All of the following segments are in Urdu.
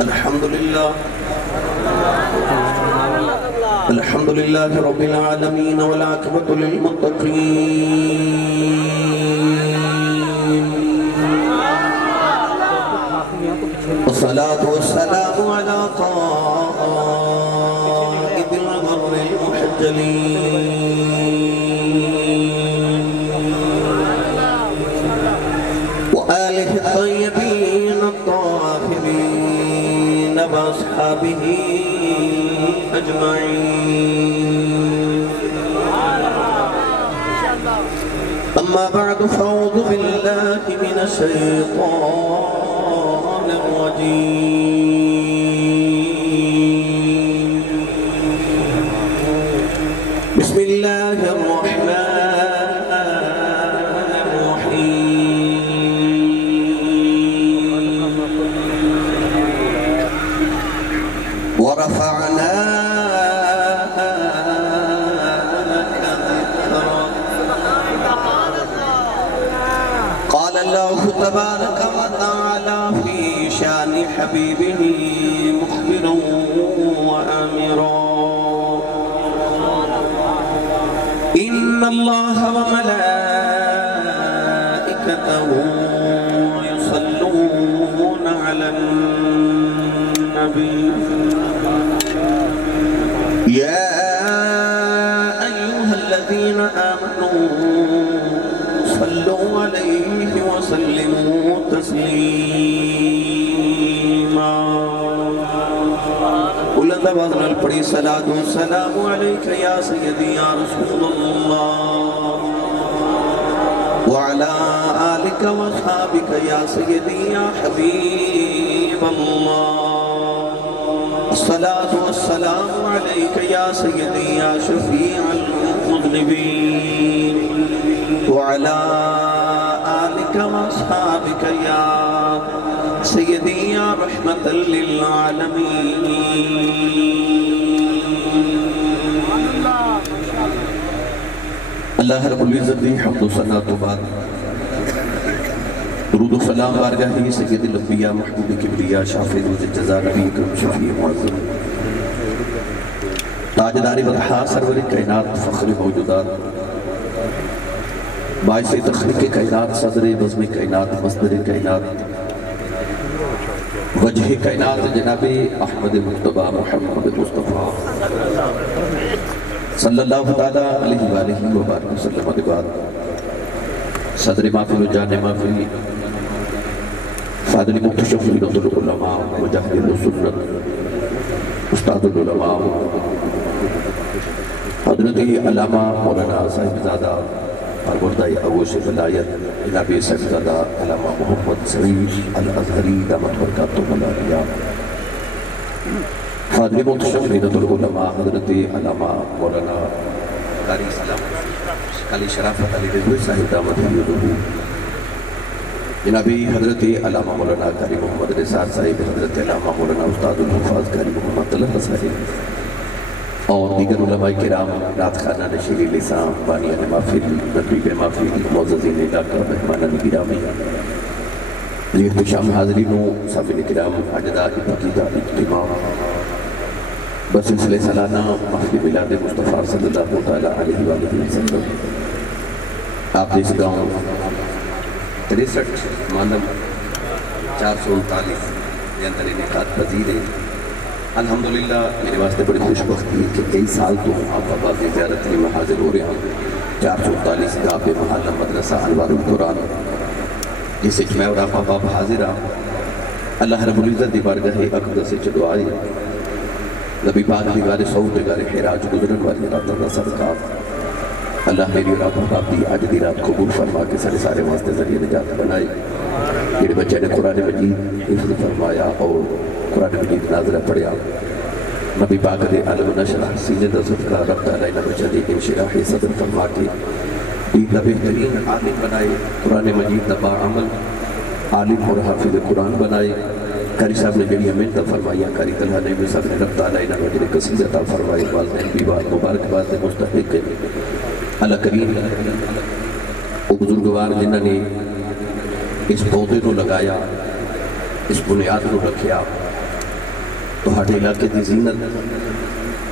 الحمد لله رب العالمين والعاقبة للمتقين والصلاة والسلام على قائد الغر المحجلين وآله الطيبين الطاهرين وأصحابه أجمعين. أما بعد فأعوذ بالله من الشيطان الرجيم. بسم الله الرحمن الرحيم. ورفعنا الله تبارك وتعالى في شان حبيبه مخبرا وآمرا إن الله وملائكته يصلون على النبي يا أيها الذين آمنوا صلوا عليه وسلموا تسليما. بلند آواز نال پڑھی صلاۃ و سلام علیک یا سیدی یا رسول اللہ وعلی آلک و اصحابک یا سیدی یا حبیب اللہ. الصلاۃ والسلام علیک یا سیدی یا شفیع المذنبین وعلى آلك وأصحابك يا سيدي يا رحمة للعالمين. اللہ رب العزت دی حمد و ثنا تو بعد درود و سلام بارگاہ سید الانبیاء محبوب کبریا شافع روز جزا نبی اکرم شفیع معظم تاجدار بطحا سرور کائنات فخر موجودات باعث تخلیق کائنات صدر بزم کائنات مصدر کائنات وجہ کائنات جناب احمد مجتبی محمد مصطفیٰ صلی اللہ تعالیٰ علیہ وآلہ وبارک وسلم کے بعد صدر محفل و جان محفل فاضل مکتشف لنظر العلماء مجاہد السنت استاد العلماء حضرت علامہ مولانا صاحب زادہ پروردہ اگوش ولایت جناب صاحبزادہ علامہ محمد سعید الازہری دامت برکاتہ العالیہ فاضل متشفرینۃ العلماء حضرت علامہ مولانا قاری سلام قاری شرافت علی رضوی صاحب دامت حیوزہو جناب حضرت علامہ مولانا قاری محمد رسال صاحب حضرت علامہ مولانا استاد الحفاظ قاری محمد طلحہ صاحب اور دیگر علماء کرام رات خانہ نشیر لسان بانیان محفل نقیب محفل معززین علاقہ مہمانان گرامی احتشام حاضرین و صافین کرام اجداد عقیدہ اجتماع بسلسلہ سالانہ محفل میلاد مصطفیٰ صلی اللہ تعالیٰ علیہ وآلہ وسلم آپ اس گاؤں 63 ماندم 439 کے اندر انعقاد پذیر ہے. الحمدللہ میرے واسطے بڑی خوش بختی ہے کہ کئی سال تو آپ بابا کی زیارت میں میں حاضر ہو رہے ہیں. 439 گاہ پہ محلہ مدرسہ انوار القرآن جسے میں اور آپ باب حاضر ہیں. اللہ رب العزت دی بارگاہ اقدس سے دعائے نبی پاک دیگار سعود دیگار حراج گزرن والی رات اللہ صدقہ اللہ میری اور آپ باب دی آج دی رات قبول فرما کے سارے واسطے ذریعہ نجات بنائے. میرے بچے نے قرآن مجید حفظ فرمایا اور قرآن مجید ناظرہ پڑھیا. نبی پاک دے علم نشرح سینے دا صدقہ رب تعالیٰ نبی جدید انشراح صدر فرما کے دین بہترین عالم بنائے. قرآن مجید نبا عمل عالم اور حافظ قرآن بنائے. قاری صاحب نے جڑی محنت فرمایا قاری طلحہ نے صاحب نے رب تعالیٰ انہاں وجہ کثیر عطا فرمائے. والدین بیوار مبارکباد مستحق ہے. اللہ کریم وہ بزرگوار جنہوں نے اس پودے کو لگایا اس بنیاد کو رکھیا تہاڈے علاقے دی زینت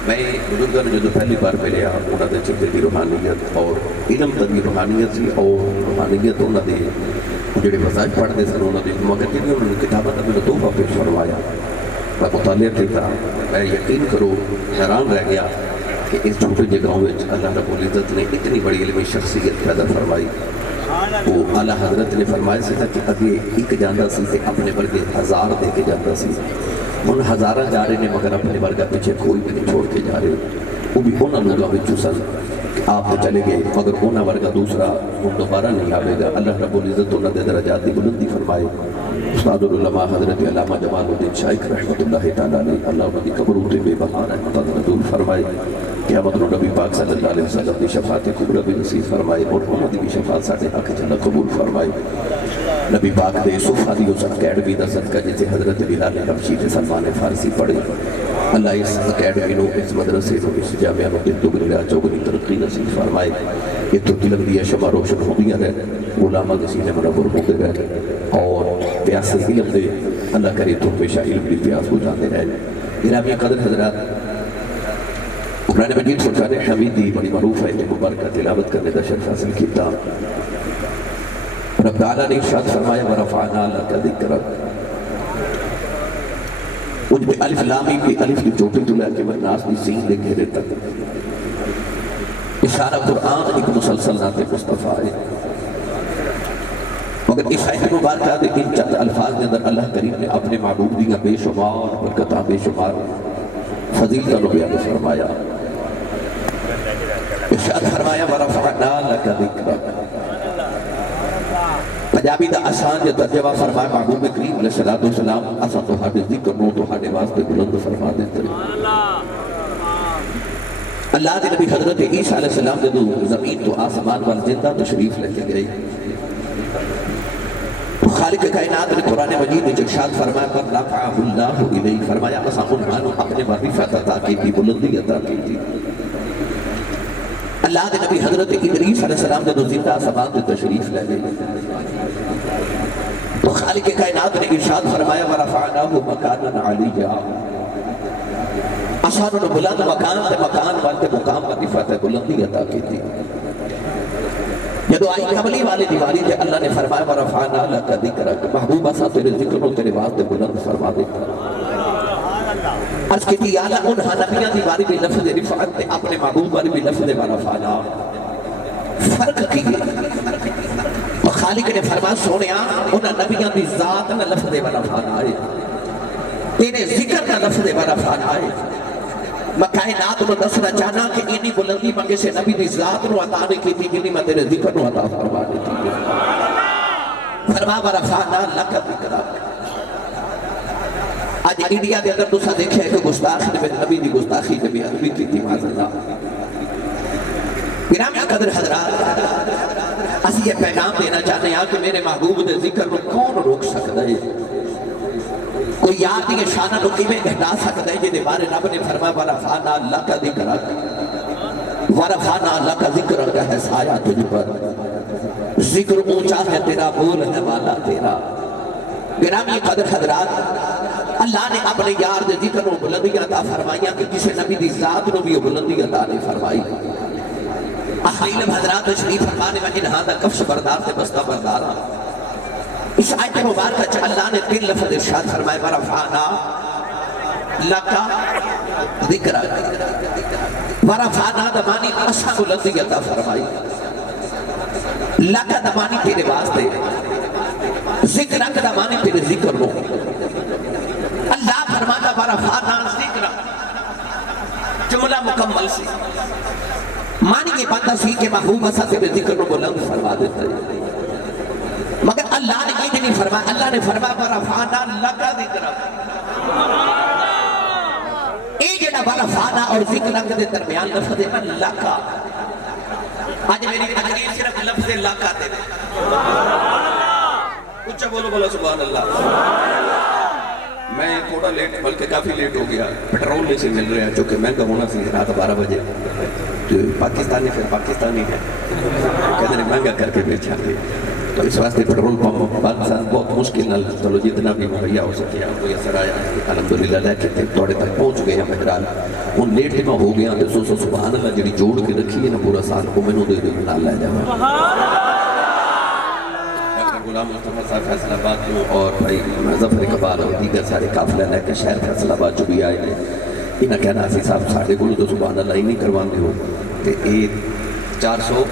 میں بزرگاں نے جدو پہلی بار ملیا انہاں دے چہرے دی روحانیت اور علم دی روحانیت سی اور روحانیت انہاں دے جڑے وظائف پڑھتے سن انہاں دی مگر جی انہوں نے کتاباں دا مینوں تحفہ پیش فرمایا میں مطالعہ کیتا میں یقین کرو حیران رہ گیا کہ اس چھوٹے جے گاؤں وچ اللہ رب العزت نے اتنی بڑی علمی شخصیت پیدا فرمائی وہ اعلیٰ حضرت نے فرمایا سی کہ اگے ایک جاندہ سی تے اپنے ورگے 1000 دے کے جاندہ سی ان ہزارہ جا رہے نے مگر اپنے ورگا پیچھے کوئی بھی نہیں چھوڑ کے جا رہے وہ بھی انہاں لوگاں وچوں سن آپ تو چلے گئے مگر انہاں ورگا دوسرا ان دوبارہ نہیں آوے گا اللہ رب العزت انہاں دے درجات دی بلندی فرمائے استاد العلماء حضرت علامہ جمال الدین شائخ رحمت اللہ تعالیٰ علیہ اللہ انہاں دی قبر تے بے بہا رحمت نزول فرمائے قیامت نو نبی پاک صلی اللہ علیہ وسلم دی شفاعت کبریٰ بھی نصیب فرمائے اور انہاں دی بھی شفاعت ساڈے حق وچ اللہ قبول فرمائے نبی پاک دے صفحہ دی اس اکیڈمی دا صدقہ جتے حضرت بلال حبشی تے سلمان فارسی پڑھے اللہ اس اکیڈمی نو اس مدرسے نو اس جامعہ نو دل دگنی راہ چوگنی ترقی نصیب فرمائے یہ تو دلم دیا شمع روشن ہو دیا رہے علامہ دے سینے منور ہوتے رہے اور پیاس علم دے اللہ کرے تو پیشہ علم دی پیاس ہو جاتے رہے گرامی قدر حضرات قرآن مجید فرقان حمید دی بڑی معروف ہے کہ مبارکہ تلاوت کرنے دا شرف حاصل کیتا رب تعالیٰ نے ارشاد فرمایا ورفعنا لک ذکرک ان میں الف لامی کی الف کی چوٹی تو لے کے والناس کی سین لے گھرے تک اشارہ قرآن ایک مسلسل نات مصطفیٰ ہے مگر اس آیت مبارکہ دے ان چند الفاظ کے اندر اللہ کریم نے اپنے معبود دیاں بے شمار برکتاں بے شمار فضیلتاں نو بیان فرمایا ارشاد فرمایا ورفعنا لک ذکرک پنجابی دا آسان جو ترجمہ فرمائے محبوب کریم علیہ السلام اسا تو ہاڈے ذکر نو تو ہاڈے واسطے بلند فرما دیتے اللہ دے نبی حضرت عیسیٰ علیہ السلام دے دو زمین تو آسمان وال زندہ تشریف لے کے گئے خالق کائنات نے قرآن مجید میں ارشاد فرمایا پر رفعہ اللہ الیہ فرمایا اسا انہاں نو اپنے معرفت عطا کی تھی بلندی عطا کی تھی اللہ دے نبی حضرت ادریس علیہ السلام دے دو زندہ آسمان دے تشریف لے گئے تو خالق کائنات نے ارشاد فرمایا ورفعناہ مکانا علیہ آسانوں نے بلند مکان تے مکان والتے مقام معرفت بلندی عطا کی تھی جدو آئی قبلی والے دیواری تے اللہ نے فرمایا ورفعنا لک ذکرک محبوب اسا تیرے ذکر نو تیرے واسطے بلند فرما دیتا عرض کی تھی اعلیٰ انہاں نبیاں دیواری بھی لفظ رفعت تے اپنے محبوب پر بھی لفظ ورفعنا فرق کی خالق نے فرما سونیا انہاں نبیاں دی ذات نہ لفظ ورفعنا آئے تیرے ذکر نہ لفظ ورفعنا آئے میں کائنات نو دسنا چاہنا کہ اینی بلندی مگے سے نبی دی ذات نو عطا نہیں کی تھی جنہی میں تیرے ذکر نو عطا فرما دیتی فرما ورفعنا لک ذکرک آج انڈیا دے اندر دوسرا دیکھے ہے کہ گستاخ نے نبی دی گستاخی نے بھی ادبی کی تھی معاذ اللہ گرامی قدر حضرات اسی یہ پیغام دینا چاہتے ہیں کہ میرے محبوب دے ذکر کو کون روک سکتا ہے کوئی یاد یہ شانہ نو کیویں گھٹا سکتا ہے جنہیں بارے رب نے فرمایا ورفعنا لک ذکرک ورفعنا لک ذکرک ہے سایہ تجھ پر ذکر اونچا ہے تیرا بول ہے والا تیرا گرامی قدر حضرات اللہ نے اپنے یار دے ذکر نو بلندی عطا فرمائیا کہ کسی نبی دی ذات نو بھی بلندی عطا نہیں فرمائی احلیل حضرات شریف فرمانے میں انہاں دا کفش بردار سے بستہ بردارا اس آیت مبارکہ چا اللہ نے تین لفظ ارشاد فرمائے ورفعنا لکا ذکرک ورفعنا دمانی اسا بلندی عطا فرمائی لکا دمانی تیرے واسطے ذکرک دمانی تیرے ذکر نو اللہ فرماتا ورفعنا ذکرک جملہ مکمل سی معنی یہ بات سی کہ محبوب اسا تیرے ذکر نو بلند فرما دیتا ہے مگر اللہ نے یہ نہیں فرمایا اللہ نے فرمایا ورفعنا لک ذکرک اے جڑا ورفعنا اور ذکرک دے درمیان لفظ ہے لکا آج میری تقریر صرف لفظ لکا دے اچھا بولو بولو سبحان اللہ میں تھوڑا لیٹ بلکہ کافی لیٹ ہو گیا پیٹرول نہیں سے مل رہا چونکہ مہنگا ہونا سی رات 12 بجے جو پاکستانی پھر پاکستانی ہے کہتے ہیں مہنگا کر کے بیچا گے تو اس واسطے پیٹرول پمپ پاکستان بہت مشکل نال چلو جتنا بھی مہیا ہو سکے آپ کو یہ سرایا الحمدللہ لے کے توڑے تک پہنچ گئے ہیں بہرحال ان لیٹ میں ہو گیا تو سبحان اللہ جڑی جوڑ کے رکھی ہے نا پورا سال کو میں نے دے نال لے جاؤں غلام مصطفیٰ صاحب فیصل آباد میں اور بھائی ظفر اقبال اور دیگر سارے قافلہ لے کے شہر فیصل آباد جو بھی آئے ہیں انہاں کہنا سی صاحب ساڑھے کو تو سبحان اللہ ہی نہیں کروان دے ہو کہ ایک 400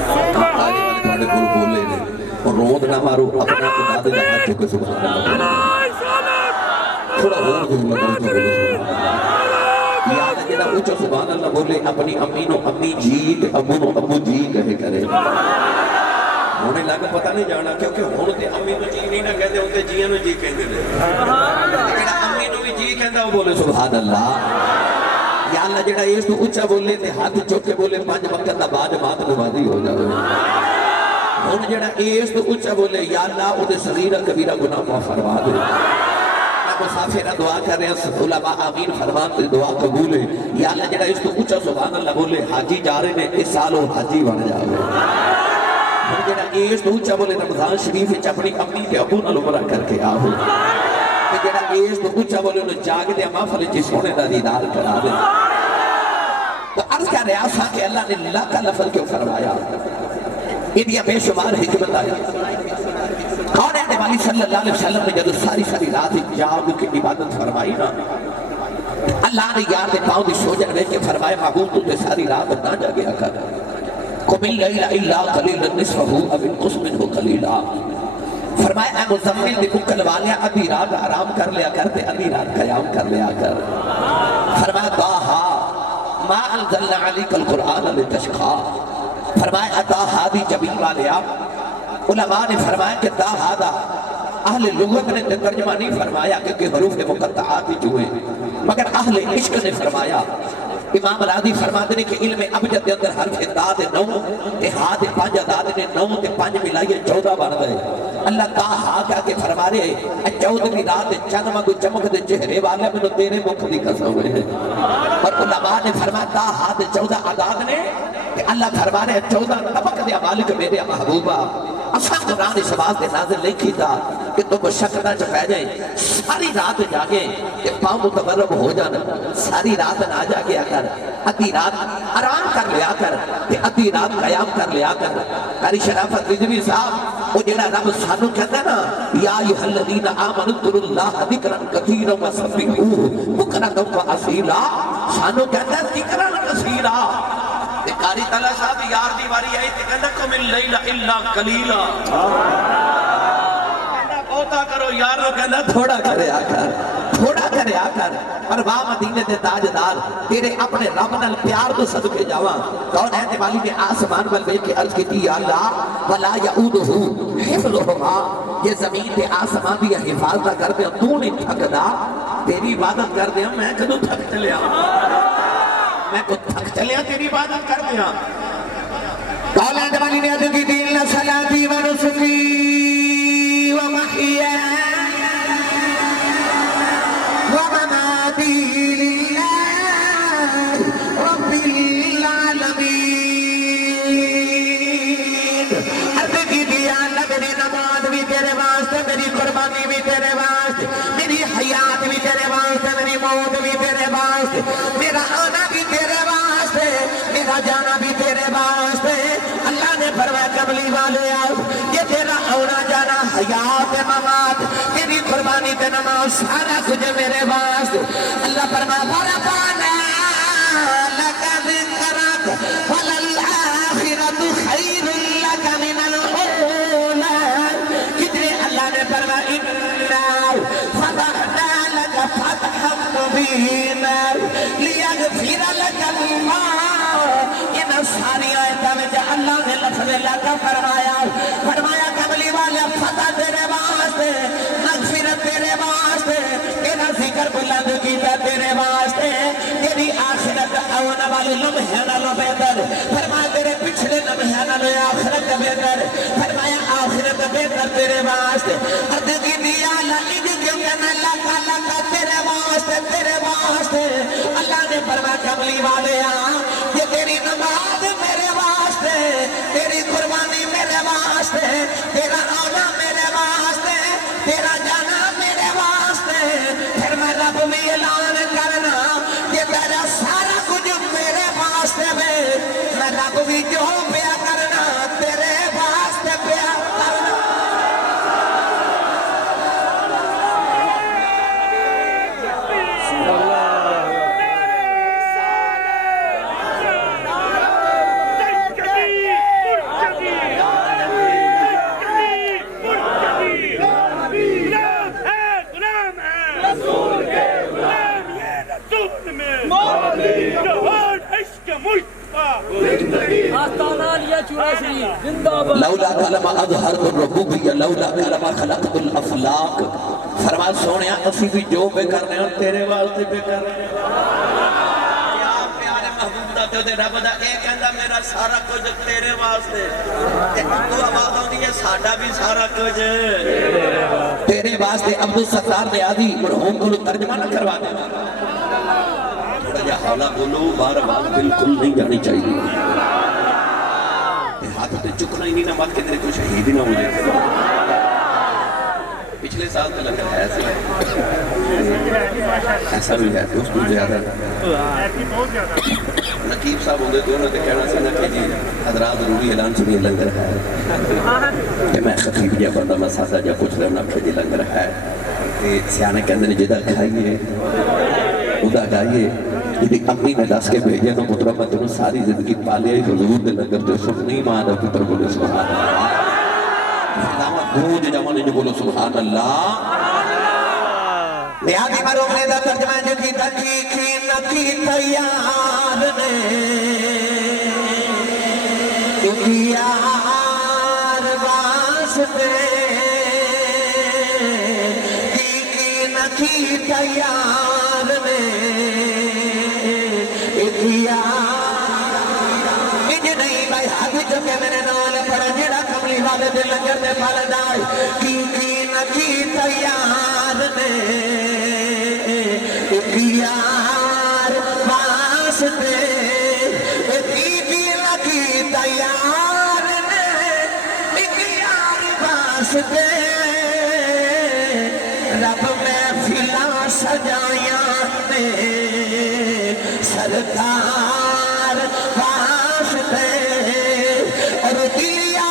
آگے والے تھوڑے کو بولے نے اور روند نہ مارو اپنا خدا دے لگا چکے سبحان اللہ تھوڑا اور دوں لگا تو بولے سبحان اللہ یاد ہے جنہا اونچا سبحان اللہ بولے اپنی امی نو امی جی تے ابو نو ابو جی کہے کرے ہونے لگا پتہ نہیں جانا کیونکہ ہونے امی نو جی نہیں نہ کہتے ہوتے جیاں نو جی کہتے ہیں جڑا امی نو بھی جی کہندا وہ بولے سبحان اللہ یا اللہ جڑا اس تو اونچا بولے تے ہاتھ چوک کے بولے 5 وقت دا بعد مات نمازی ہو جاوے ہن جڑا اس تو اونچا بولے یا اللہ او دے صغیرہ کبیرہ گناہ معاف فرما دے میں مسافرہ دعا کر رہے ہیں علماء آمین فرمان تے دعا قبول ہے یا اللہ جڑا اس تو اونچا سبحان اللہ بولے حاجی جا رہے نے اس سال وہ حاجی بن جاوے ہن جڑا اس تو اونچا بولے رمضان شریف وچ اپنی امی تے ابو نال عمرہ کر کے آو تے جڑا اس تو اونچا بولے انہوں جاگ دے محفل وچ سونے دا دیدار کرا دے تو عرض کر رہا تھا کہ اللہ نے لا کا لفظ کیوں فرمایا یہ بے شمار حکمت آیا کون ہے نبی صلی اللہ علیہ وسلم نے جب ساری رات جاگ کی عبادت فرمائی نا اللہ نے یاد پاؤں دی سوجن میں کہ فرمایا محبوب تو تے ساری رات نہ جاگیا کر قم اللیل الا قلیلا نصفہ او انقص منہ قلیلا فرمایا اے مزمل دی کل والیا ادھی رات آرام کر لیا کر تے ادھی رات قیام کر لیا کر فرمایا طٰہٰ ما انزلنا علیک القرآن لتشقیٰ فرمایا طٰہٰ دی جبیل والیا علماء نے فرمایا کہ طٰہٰ دا اہل لغت نے ترجمہ نہیں فرمایا کہ حروف مقطعات ہی جو ہیں مگر اہل عشق نے فرمایا امام راضی فرماتے ہیں کہ علم ابجد دے اندر حرف داد 9 تے ہا دے 5 داد نے 9 تے 5 ملائیے 14 بن گئے اللہ طٰہٰ کہا کہ فرما رہے 14ویں رات چند واگوں چمک دے چہرے والے میں تیرے مکھ دی قسم ہے اور علماء نے فرمایا طٰہٰ دے 14 اعداد نے کہ اللہ فرما رہے 14 طبق دے مالک میرے محبوبہ اصلا قرآن اس باز دے نازل نہیں کی تھا کہ تم شک نہ چپے جائیں ساری رات جاگیں کہ پاؤں متورب ہو جانا ساری رات نہ جاگیا کر ادھی رات آرام کر لیا کر کہ ادھی رات قیام کر لیا کر قاری شرافت رضوی صاحب وہ جڑا رب سانو کہتا ہے نا یا ایھا الذین آمنوا اذکروا اللہ ذکرا کثیرا وسبحوہ بکرۃ واسیلا سانو کہتا ہے ذکرا کثیرا قاری تعالیٰ صاحب یار دیواری آئی تے کہنا قم اللیل الا قلیلا بہتا کرو یارو کہنا تھوڑا کرے آ کر اور واہ مدینے دے تاجدار تیرے اپنے رب نال پیار تو صدقے جاواں کون ہے والی نے آسمان پر بیٹھ کے عرض کی تھی یا اللہ ولا یعودہ حفظہما یہ زمین تے آسمان دی حفاظت کر دے تو نہیں تھکدا تیری عبادت کر دے میں کدوں تھک چلیا میں کو تھک چلیا تیری عبادت کر دیا قولان والی نے عدو کی دین صلاتی و نسکی و محیا و مماتی للہ رب العالمین عدو کی دیا اللہ میری نماز بھی تیرے واسطے میری قربانی بھی تیرے واسطے میری حیات بھی تیرے واسطے میری موت بھی تیرے واسطے میرا آنا بھی تیرے واسطے میرا جانا بھی تیرے واسطے اللہ نے فرمایا کملی والے آؤ یہ تیرا آنا جانا حیات ممات تیری قربانی تے نماز سارا کچھ میرے واسطے اللہ فرمایا ورفعنا لک ذکرک وللآخرۃ خیر لک من الأولی کتنے اللہ نے فرمایا انا فتحنا لک فتحا مبینا لیغفر لک اللہ ان ساری آیتوں میں اللہ نے لفظ لک فرمایا کملی والا فتح تیرے واسطے مغفرت تیرے واسطے تیرا ذکر بلند کیتا تیرے واسطے تیری آخرت آنے والے لمحے نالوں بہتر فرمایا تیرے پچھلے لمحے نالوں آخرت بہتر فرمایا آخرت بہتر تیرے واسطے عرض کی دیا لائد کیوں کہنا لکا تیرے واسطے اللہ نے فرمایا کملی والے یہ تیری نماز میرے واسطے تیری قربانی میرے واسطے جو پیا کرنا تیرے واسطے پیا کرنا لولا کلمہ اظہر الربوبیہ لولا کلمہ خلقت الافلاق فرما سونیا اسی بھی جو بے کرنے اور تیرے واسطے بے کرنے کیا پیارے محبوب دا تے رب دا اے کہندا میرا سارا کچھ تیرے واسطے تو آواز ہوندی ہے ساڈا بھی سارا کچھ تیرے واسطے عبدالستار نیازی مرحوم کو ترجمہ نہ کروا دے تھوڑا جا حوالہ بولو بار آواز بالکل نہیں جانی چاہیے ہاتھ تے چکنا ہی نہیں نہ بات کہ تیرے کوئی شہید ہی نہ ہو جائے پچھلے سال تو لگ رہا ہے ایسا بھی ہے دوست مجھے زیادہ نقیب صاحب ہوندے تو انہوں نے کہنا سنا کہ جی حضرات ضروری اعلان سنیے لنگر ہے کہ میں خطیب جا بندہ مساسا جا کچھ رہنا کہ جی لنگر ہے کہ سیانے کے اندر جدہ کھائیے ادا گائیے لیکن اپنی نے دس کے بھیجے تو پترہ میں تنہوں ساری زندگی پالیا ہی حضور دے لنگر تو سب نہیں مانا پتر بولے سبحان اللہ فلامت گونج جمانے جو بولو سبحان اللہ نیادی میں روکنے دا ترجمہ جو کی دقیقی نکی تیار نے یار واسطے دقیقی نکی تیار نے انج نہیں بھائی حد چکے میرے نال پر جڑا کملی والے دل لنگر دے پال دائی کی نکی تیار نے یار واسطے کی نکی تیار نے یار واسطے رب میں فلا سجایاں نے سرکار واسطے اور دلیا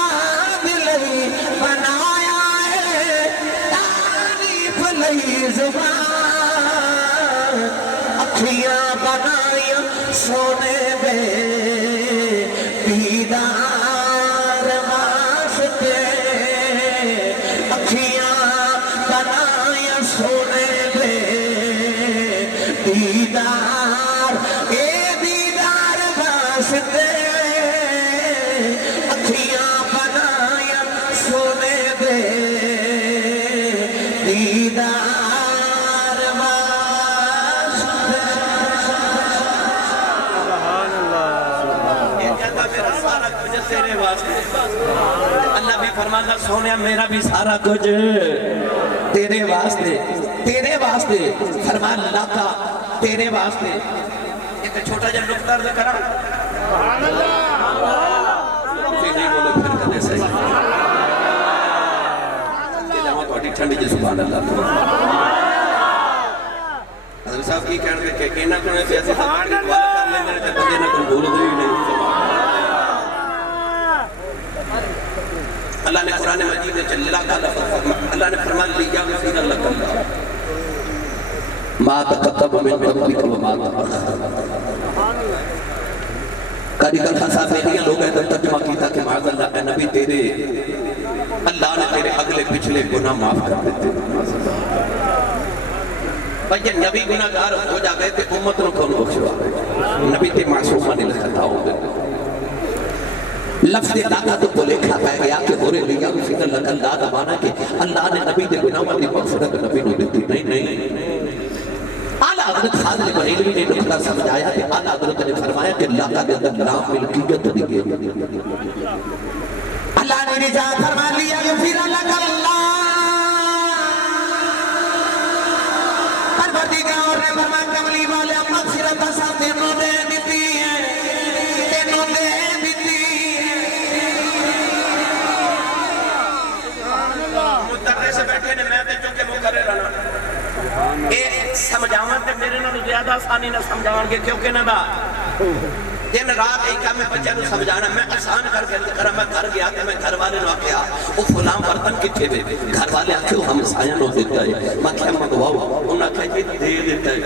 دلئی بنایا ہے تعریف لئی زبان اکھیاں بنایا سونے دے دیدار واسطے اکھیاں بنایا سونے دے دیدار اکھیاں بنایا سونے دے دیدار واسطے سبحان اللہ یہ کہتا میرا سارا کچھ تیرے واسطے اللہ بھی فرماتا سونیا میرا بھی سارا کچھ تیرے واسطے فرمان اللہ کا تیرے واسطے ایک چھوٹا جن رکھتا رضا کرا سبحان اللہ نہیں بولے پھر کدے صحیح یہ جامعہ تو اٹھی ٹھنڈی جی سبحان اللہ حضرت صاحب کی کہنے دے کہ کہنا کونے سیاسی صاحب کی دوالہ کر لیں گے بندے نہ کوئی بول دے ہی نہیں اللہ نے قرآن مجید نے چل اللہ نے فرمان لیا غفیر اللہ کلّا ما تقتب من ذنبك وما تأخر قاری کلخان صاحب نے لوگ ایدر ترجمہ کیتا کہ معاذ اللہ اے نبی تیرے اللہ نے تیرے اگلے پچھلے گناہ معاف کر دیتے بھائی یہ نبی گناہ گار ہو جاتے تھے امت نے کون بخشوا نبی تے معصومہ نے لکھتا ہوں گے لفظ لاکھا تو بولے کھاتا ہے گیا کہ ہورے لیا غفیر اللہ کلّا دمانا کہ اللہ نے نبی دے گناہ والی مغفرت نبی نے دیتی نہیں اعلیٰ حضرت خاضر بریلوی نے نکتہ سمجھایا کہ اعلیٰ حضرت نے فرمایا کہ اللہ کا اندر نام ملکیت دیگے اللہ نے رجا فرما لیا غفیر اللہ کلّا پروردگار نے فرما کملی والے مغفرت سا تینوں دے دیتی ہے تینوں دے دیتی مدرے سے بیٹھے نے میں تے چونکہ مقرر رہنا اے سمجھاوان تے میرے نال زیادہ آسانی نہ سمجھاوان گے کیونکہ نہ دا دن رات ایک میں بچے نو سمجھانا میں آسان کر کے کرا میں گھر گیا کہ میں گھر والے نو آکھیا او فلاں برتن کتھے وے گھر والے آکھے وہ ہم سایہ نو دیتا ہے میں کیا منگواؤ انہاں کہا جی دے دیتا ہے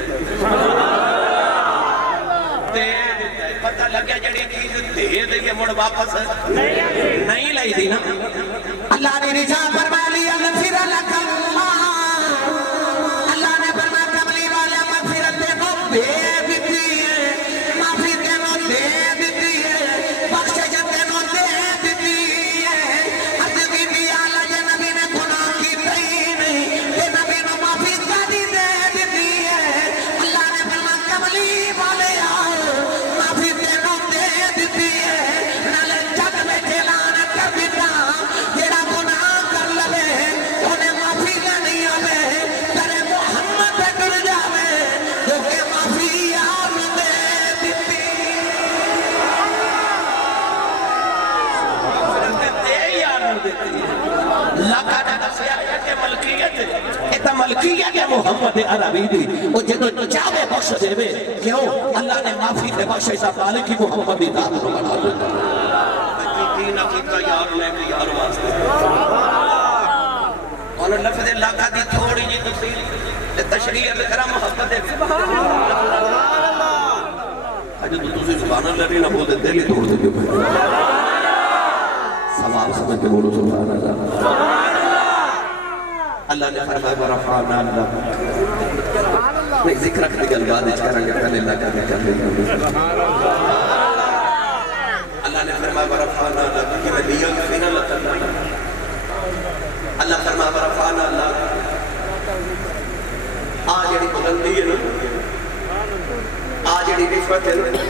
دے دیتا ہے پتہ لگیا جڑی چیز دے دے کے مڑ واپس نہیں لائی دی نا اللہ نے رجا فرما لیا نفر لک اللہ اللہ نے فرما کملی والا مغفرت دے کو دے دیتی ہے معافی دینا دے دیتی ہے بخشش دینا دے دیتی ہے حد کی بھی آلہ جے نبی نے گناہ کی تئی نہیں کہ نبی نے معافی دے دیتی ہے اللہ نے فرما کملی والے آؤ معافی دینا دے دیتی ہے نالے جگ میں جلان کر دیتا جیڑا گناہ کر لے انہیں معافی نہیں آوے کرے محمد ڈر جاوے جو کہ معافی یار دے دیتی لکھا نے دسیا ہے کہ ملکیت ایتا ملکیت ہے محمد عربی دی وہ جنہوں چاہے بخش دے وے کیوں اللہ نے معافی دے بخش ایسا مالک ہی محمد دی ذات رو بنا دیتا دین عقیدہ یار لے کے یار واسطے اور لفظ لکھا دی تھوڑی جی تفصیل تشریح کرا محمد دے اجھے تو تُسی سبحان اللہ نہیں نہ بول دے دلی توڑ دے کیوں سواب سمجھ کے بولو سبحان اللہ اللہ نے فرمایا ورفعنا اللہ میں ذکر رکھنے کے بعد اس کریں گے پہلے اللہ کرنے کر لیں اللہ نے فرمایا ورفعنا اللہ کہ میں لیا گفینا لکھنا اللہ فرمایا ورفعنا اللہ آج جڑی بلندی ہے نا آج جڑی رشوت ہے نا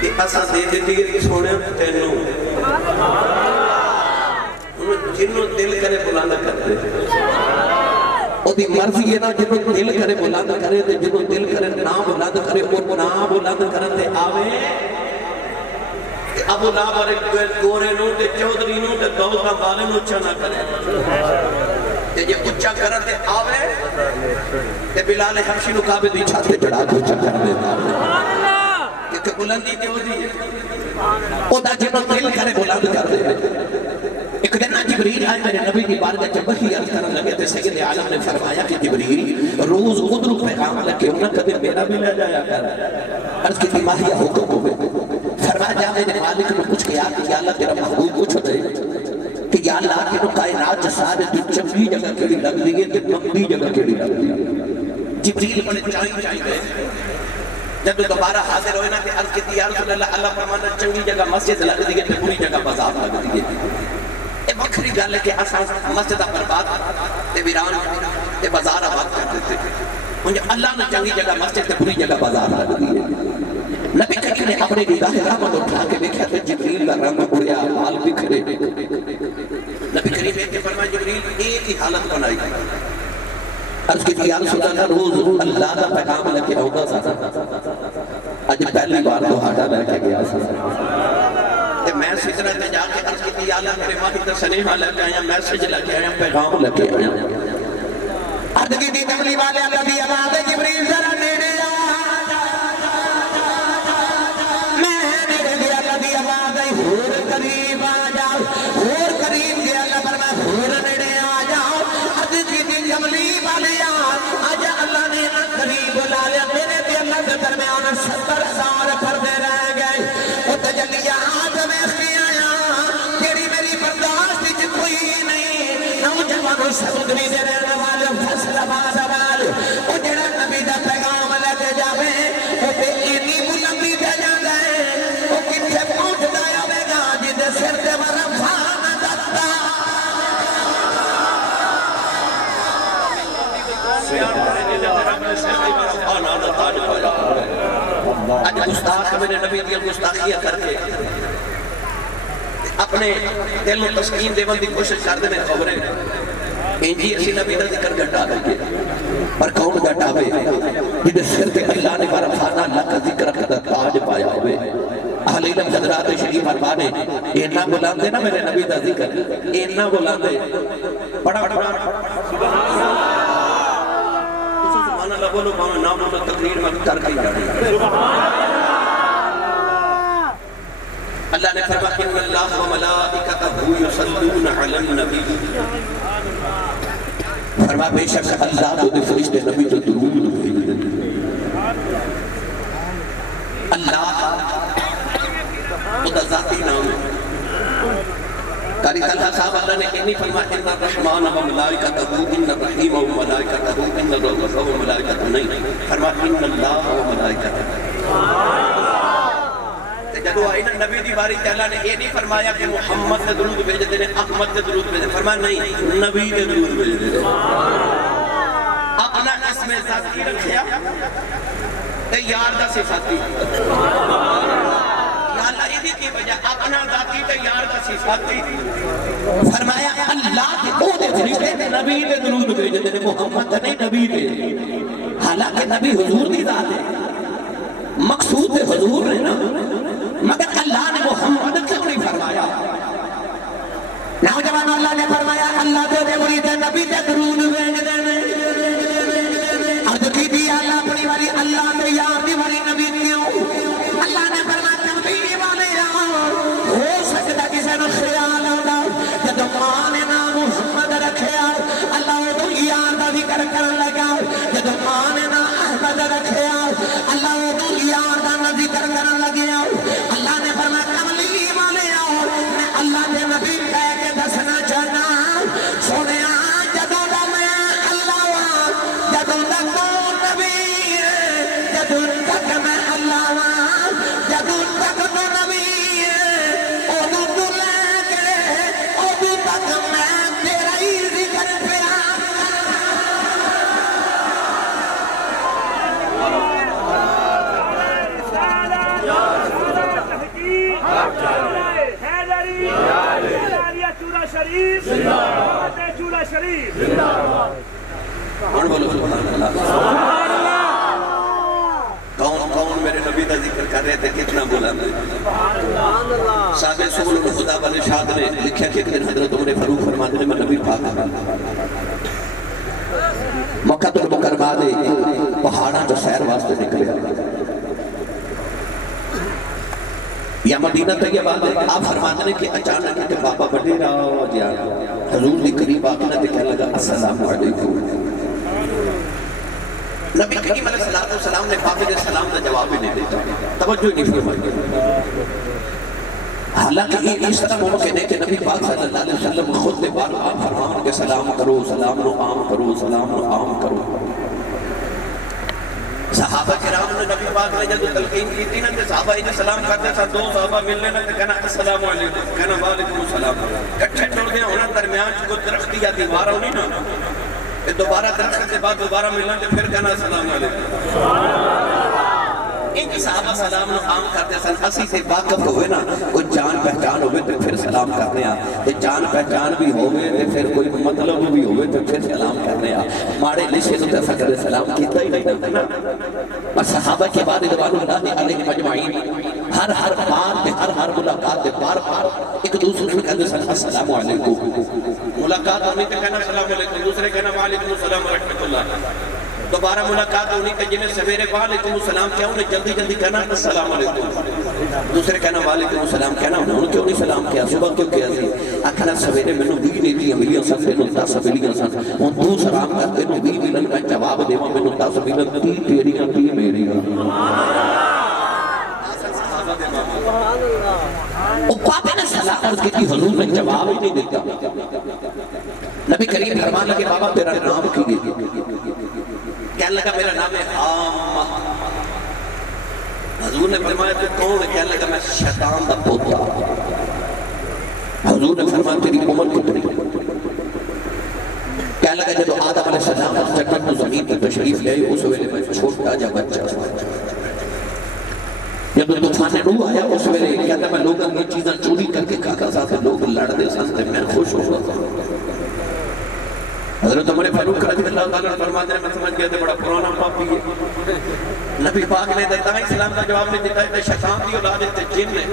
کہ اسا دے دیتی ہے سونے تینوں جنہوں دل کرے بلند کرتے او دی مرضی ہے نا جنہوں دل کرے بلند کرے جنہوں دل کرے نام بلند کرے اور نام بلند کرتے آوے ابو لہب اور گورے نو تے چودھری نو تے دولت والے نو اچھا نہ کرے تے جے اچھا کرتے آوے تے بلال حبشی نو کعبے دی چھت تے چڑھا کے اچھا کر دیتا کہ بلندی کیوں دی او دا جنہوں دل کرے بلند کر دے ایک دن جبریل آئے میرے نبی کی بارگاہ جب وحی عرض کرنے لگے تھے سید عالم نے فرمایا کہ جبریل روز ادھر پیغام لکھے انہاں کدھے میرا بھی لے جایا کر عرض کی ماہیہ حکم ہوئے فرمایا جا میرے مالک نے کچھ کیا کہ یا اللہ تیرا محبوب کچھ ہوتے کہ یا اللہ کہ کائنات سارے تو چنگی جگہ کیڑی لگ دی ہے تے مندی جگہ کیڑی لگ دی ہے جبریل بڑے چاہی گئے جب دوبارہ حاضر ہوئے نا کہ عرض کی یا رسول اللہ اللہ فرمانا چنگی جگہ مسجد لگ دی ہے تے پوری جگہ بازار لگ دی ہے یہ بکھری گل ہے کہ اساس مسجد برباد تے ویران تے بازار آباد کر دیتے مجھے اللہ نے چنگی جگہ مسجد تے پوری جگہ بازار لگ دی ہے نبی کریم نے اپنے نگاہ رحمت اٹھا کے دیکھا کہ جبریل کا رنگ اڑیا حال بکھرے نبی کریم نے فرمایا جبریل ایک ہی حالت بنائی عرض کی یا رسول اللہ روز اللہ کا پیغام لے کے آؤں گا آج پہلی بار تو ہاٹا لے کے گیا میں سجرت میں جا کے عرض کی یا اللہ میرے ماہی در سنیحہ لے کے آیا میسج لے کے آیا پیغام لے کے آیا عرض کی دی کملی والے اللہ دی آواز جبریل ذرا نیڑے میں نیڑے دی اللہ دی آواز ہور قریب آ جاؤ ہور قریب دی اللہ پر میں ہور نیڑے آ جاؤ عرض کی دی کملی والے آج اللہ نے قریب بلا لیا میرے دی اللہ کے درمیان 70,000 پردے رہ گئے وہ تجلیات میں سمندری دے رہنے والے فصل آباد والے وہ جڑا نبی دا پیغام لے کے جاوے وہ تے اینی بلندی دے جاندا ہے وہ کتھے پہنچدا ہوے گا جدے سر تے ورفا نہ دتا اج گستاخ میرے نبی دی گستاخیاں کر کے اپنے دل میں تسکین دیون دی کوشش کر دے میں خبریں انجی اسی نبی دا ذکر گھٹا دے پر کون گھٹا ہوئے جدے سر کے اللہ نے ورفانا اللہ کا ذکر کرتا تاج پایا ہوئے اہل علم حضرات شریف فرمانے اینا بلاندے نا میرے نبی دا ذکر اینا بلاندے بڑا سبحان اللہ بولو باں نام بولو تقریر میں کر کے جانے اللہ نے فرمایا ان اللہ و ملائکتہ یصلون علی النبی، فرمایا بے شک اللہ تو دے فرشتے نبی جو درود بھیجتے ہیں۔ اللہ خدا ذاتی نام ہے۔ قاری طلحہ صاحب اللہ نے نہیں فرمایا ان الرحمن و ملائکتہ ان الرحیم و ملائکتہ ان الرؤوف و ملائکتہ، نہیں فرمایا ان اللہ و ملائکتہ۔ جدو آئی نا نبی دی باری تے اللہ نے یہ نہیں فرمایا کہ محمد نے درود بھیجے دینے، احمد نے درود بھیجے، فرمایا نہیں نبی نے درود بھیجے دینے۔ اپنا اسم ذاتی رکھیا تے یار دا صفاتی، یا اللہ یہ کی وجہ اپنا ذاتی تے یار دا صفاتی، فرمایا اللہ کے او دے فرشتے تے نبی نے درود بھیجے دینے، محمد نے نبی نے، حالانکہ نبی حضور دی ذات ہے، مقصود حضور ہے نا، مگر اللہ نے محمد کیوں نہیں فرمایا؟ نوجوان اللہ نے فرمایا اللہ دے مرید نبی دے درود بھیج دینے، عرض کی دی اللہ اپنی والی اللہ دے یار دی والی نبی کیوں؟ اللہ نے فرمایا نبی والے ہو سکتا کسی نے خیال ہوگا جب ماں نے نام محمد رکھیا اللہ وہ یار دا ذکر کرن لگا، جب ماں نے نام احمد رکھیا اللہ وہ یار دا ذکر کرن لگیا۔ اللہ نے فرمایا کملی والے میں اللہ دے نبی کہہ کے دسنا چاہنا سونے جدوں دا میں اللہ ہاں، جدوں تک تو نبی ہے، جدوں تک میں اللہ ہاں، جدوں تک تو نبی ہے، اودوں تو لے کے اودوں تک میں تیرا ہی ذکر پیا۔ کون بولو سبحان اللہ، کون میرے نبی کا ذکر کر رہے تھے، کتنا بولا میں۔ صاحب سبل الخدا والے شاد نے لکھا کہ ایک دن حضرت عمر فاروق فرماتے ہیں میں نبی پاک مکہ المکرمہ دے پہاڑاں جو سیر واسطے نکلے یا مدینہ طیبہ ہے، آپ فرماتے ہیں کہ اچانک کہ بابا بڑے راہ جیا حضور دی قریب آقی نے کہنے لگا السلام علیکم۔ نبی کریم علیہ السلام نے بابے کے سلام کا جواب ہی نہیں دیتا، توجہ نہیں فرمائی۔ حالانکہ یہ اس طرح ممکن ہے کہ نبی پاک صلی اللہ علیہ وسلم خود نے بار بار فرمان کے سلام کرو، سلام نو عام کرو، سلام نو عام کرو۔ صحابہ کرام نے نبی پاک نے جب تلقین کی تھی نا کہ صحابہ انہیں سلام کرتے تھا، دو صحابہ ملنے نا کہ کہنا السلام علیکم، کہنا وعلیکم السلام، کٹھے ٹوڑ دیا ہونا درمیان کو درخت یا دیوارہ ہونی نا، دوبارہ درخت کے بعد دوبارہ ملنا کہ پھر کہنا السلام علیکم۔ ان کی صحابہ سلام نو عام کرتے سن، اسی سے واقف ہوئے نا کوئی جان پہچان ہوئے تو پھر سلام کرنے آ، جان پہچان بھی ہوئے تو پھر کوئی مطلب بھی ہوئے تو پھر سلام کرنے آ، مارے لشے تو فکر سلام کیتا ہی نہیں نا۔ اور صحابہ کے بعد رضوان اللہ علیہ مجمعین ہر بار میں ہر ملاقات میں بار بار ایک دوسرے میں کہتے سن السلام علیکم، ملاقات ہونی تو کہنا السلام علیکم، دوسرے کہنا وعلیکم السلام ورحمۃ اللہ، دوبارہ ملاقات ہونی کہ جنہیں سویرے وعلیکم السلام کیا انہیں جلدی جلدی کہنا السلام علیکم، دوسرے کہنا وعلیکم السلام کہنا انہوں کیوں نہیں سلام کیا، صبح کیوں کیا سی اکھنا سویرے میں نے 20 نیتیاں ملیاں سن، میں نے 10 ملیاں سن، ان تو سلام کرتے ہیں 20 ملن کا جواب دیوا میں نے 10 ملن 30 تیریاں 30 میریاں۔ پاپے نے سلام عرض کی تھی، حضور نے جواب ہی نہیں دیتا۔ نبی کریم فرمان لگے بابا تیرا نام کی گئی، کہنے لگا میرا نام ہے حامہ۔ حضور نے فرمایا تو کون ہے؟ کہنے لگا میں شیطان دا پوتا۔ حضور نے فرمایا تیری عمر کتنی؟ کہنے لگا جب آدم علیہ السلام جنت و زمین کی تشریف لے اس ویلے میں چھوٹا جا بچہ، جب طوفان نوح آیا اس ویلے کہتا میں لوگوں یہ چیزیں چوری کر کے کھاتا ساتھ لوگ لڑتے ساتھ میں خوش ہو رہا تھا۔ حضرت عمر فاروق رضی اللہ تعالیٰ فرماتے ہیں میں سمجھ گیا تھے بڑا پرانا پاپی ہے، نبی پاک نے دیتا ہے اسلام کا جواب نہیں دیتا ہے شیطان دی اولاد ہے جن ہے۔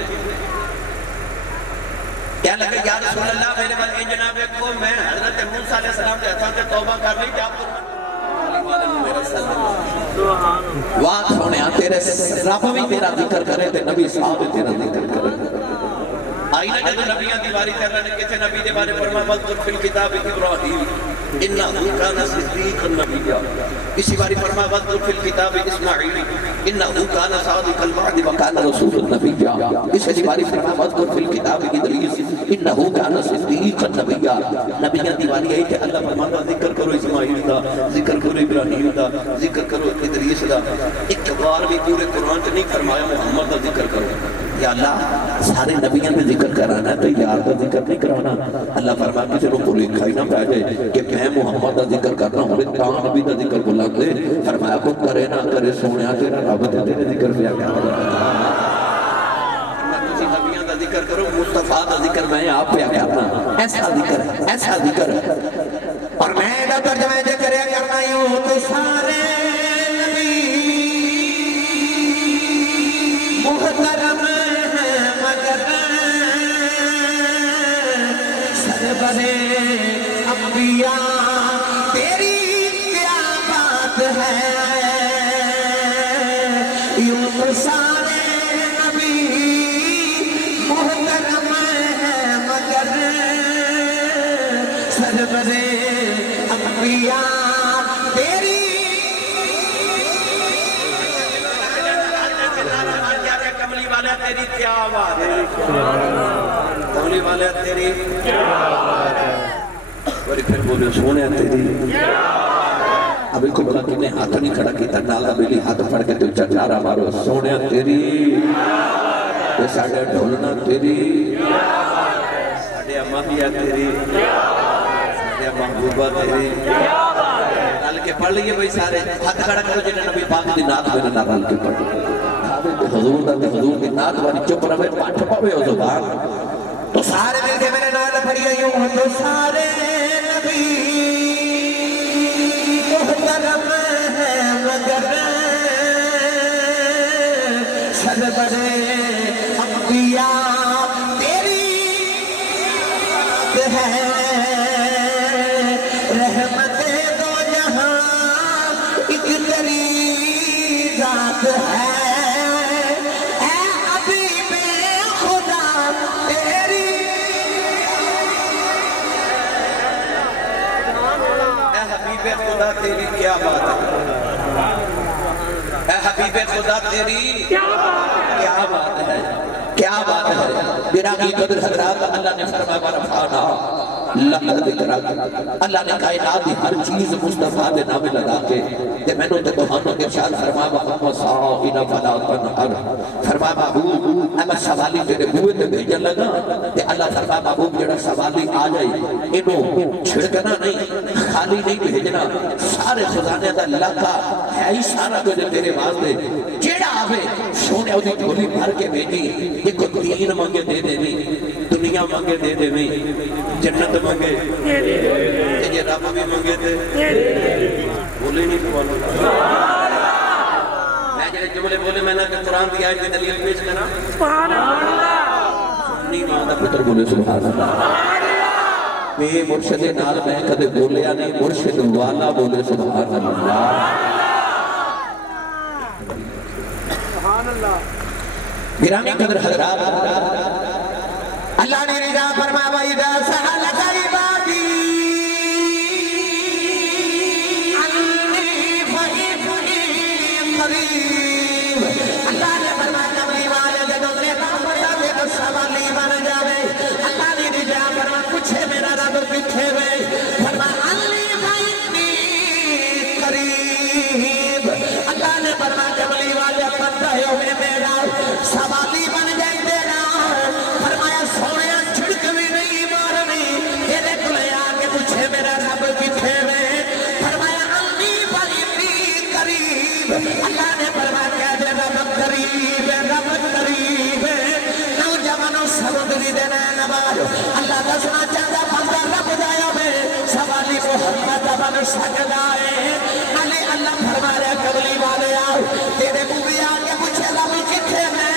کیا لگا یا رسول اللہ میرے بات ان جناب کو میں حضرت موسیٰ علیہ السلام کے حسان سے توبہ کر لی کہ آپ کو وات ہونے تیرے رب بھی تیرا ذکر کرے تے نبی صاحب تیرا ذکر کرے۔ آئی نا جب نبیان دیواری کر رہے ہیں کہتے نبی دے بارے فرما وَذْكُرْ فِي الْكِتَابِ إِبْرَاهِيمَ إِنَّهُ كَانَ صِدِّيقًا نَبِيًّا اسی باری فرما وَذْكُرْ فِي الْكِتَابِ إِسْمَاعِيلَ إِنَّهُ كَانَ صَادِقَ الْوَعْدِ وَكَانَ رَسُولًا نَبِيًّا اسی باری فرما وَذْكُرْ فِي الْكِتَابِ إِدْرِيسَ إِنَّهُ كَانَ صِدِّيقًا نَبِيًّا نبیان دیواری ہے کہ اللہ فرماتا ذکر کرو اسماعیل دا ذکر کرو ابراہیم دا ذکر کرو ادریس دا ایک بار بھی پورے قرآن سے نہیں فرمایا محمد دا ذکر کرو یا اللہ سارے نبیان میں ذکر کرانا ہے تو یار دا ذکر نہیں کرانا اللہ فرماتا کسی نے پوری کھائی نہ پہ جائے کہ میں محمد دا ذکر کرنا ہوں تاں نبی دا ذکر بلا دے فرمایا کو کرے نہ کرے سونیا تیرا رب تیرے ذکر پہ آگیا نبیان دا ذکر کرو مصطفیٰ دا ذکر میں آپ پہ آگیا ایسا ذکر اور میں دا ترجمہ ذکر کرنا یوں تو سارے نبی محترم ہیں مگر سربرے انبیاء تیری کیا بات ہے یوں تو سارے نبی محترم ہیں مگر سربرے انبیاء تیری کملی والا تیری کیا بات ہے کملی والا تیری کیا بات ہے اور پھر بولے سونے تیری اب ایک کو بلا کنے ہاتھ نہیں کھڑا کیتا نالا بیلی ہاتھ پڑھ کے تو چچارہ مارو سونے تیری یہ ساڑھے ڈھولنا تیری ساڑھے اماہیہ تیری محبوبہ تیری رل کے پڑھ لیے بھئی سارے ہاتھ کھڑا کرو جنہیں نبی پاک دی نات میں نہ رل کے پڑھ حضور دا حضور کی نات والی چپ رہے پاٹھ پاوے ہو زبان تو سارے مل کے میں نے نال پڑھی یوں تو سارے نبی محترم ہیں مگر سربرے انبیاء تیری ہے رحمت دو جہاں ایک تری ذات ہے اے حبیب خدا تیری اے حبیب خدا تیری کیا بات ہے اے حبیب خدا تیری کیا بات ہے کیا بات ہے برامی قدر حضرات اللہ نے فرمایا ورفعنا لقد ذکرک اللہ نے کائنات دی ہر چیز مصطفیٰ دے نام لگا کے تے میں نے تے بہانوں کے ارشاد فرمایا محمد صاحب فلا تنہر فرمایا محبوب اگر سوالی تیرے بوئے تے بھیجن لگا تے اللہ فرمایا محبوب جڑا سوالی آ جائے انہوں چھڑکنا نہیں خالی نہیں بھیجنا سارے خزانے دا اللہ کا ہے ہی سارا کچھ تیرے واسطے جیڑا آوے سونے ہوتی جھولی بھر کے بھیجی یہ کو دین مانگے دے دے نہیں دنیا مانگے دے دے نہیں جنت مانگے یہ رب بھی مانگے دے بولے نہیں بولو میں جنہیں جملے بولے میں نے کہ قرآن دی آیت کی دلیل پیش کرنا سبحان اللہ سنی ماں دا پتر بولے سبحان اللہ بے مرشد نال میں کدے بولیا نہیں مرشد والا بولے سبحان اللہ سبحان اللہ گرامی قدر حضرات اللہ نے رضا فرما وَإِذَا سَأَلَكَ عِبَادِي عَنِّي فَإِنِّي قَرِيبٌ اللہ نے فرمایا کملی والے جدوں نے رحمت دے تو سوالی بن جاوے اللہ نے رضا فرما پوچھے میرا رب کتھے وے فرمایا عَنِّي فَإِنِّي قَرِيبٌ اللہ نے فرمایا کملی والے پتہ ہے ہوئے میرا سوالی بن جائے تیرا فرمایا سونے چھڑک بھی نہیں مارنی تیرے کلے آگے پوچھے میرا رب کتھے میں فرمایا انی فإنی قریب اللہ نے فرمایا کہہ دے رب قریب نوجوانوں سمندری دینا نواز اللہ دسنا چاہتا بندہ رب جایا میں سوالی محمد بن سکتا ہے علی اللہ فرمایا قبلی والے آؤ تیرے بوبی آگے پوچھے رب کتھے میں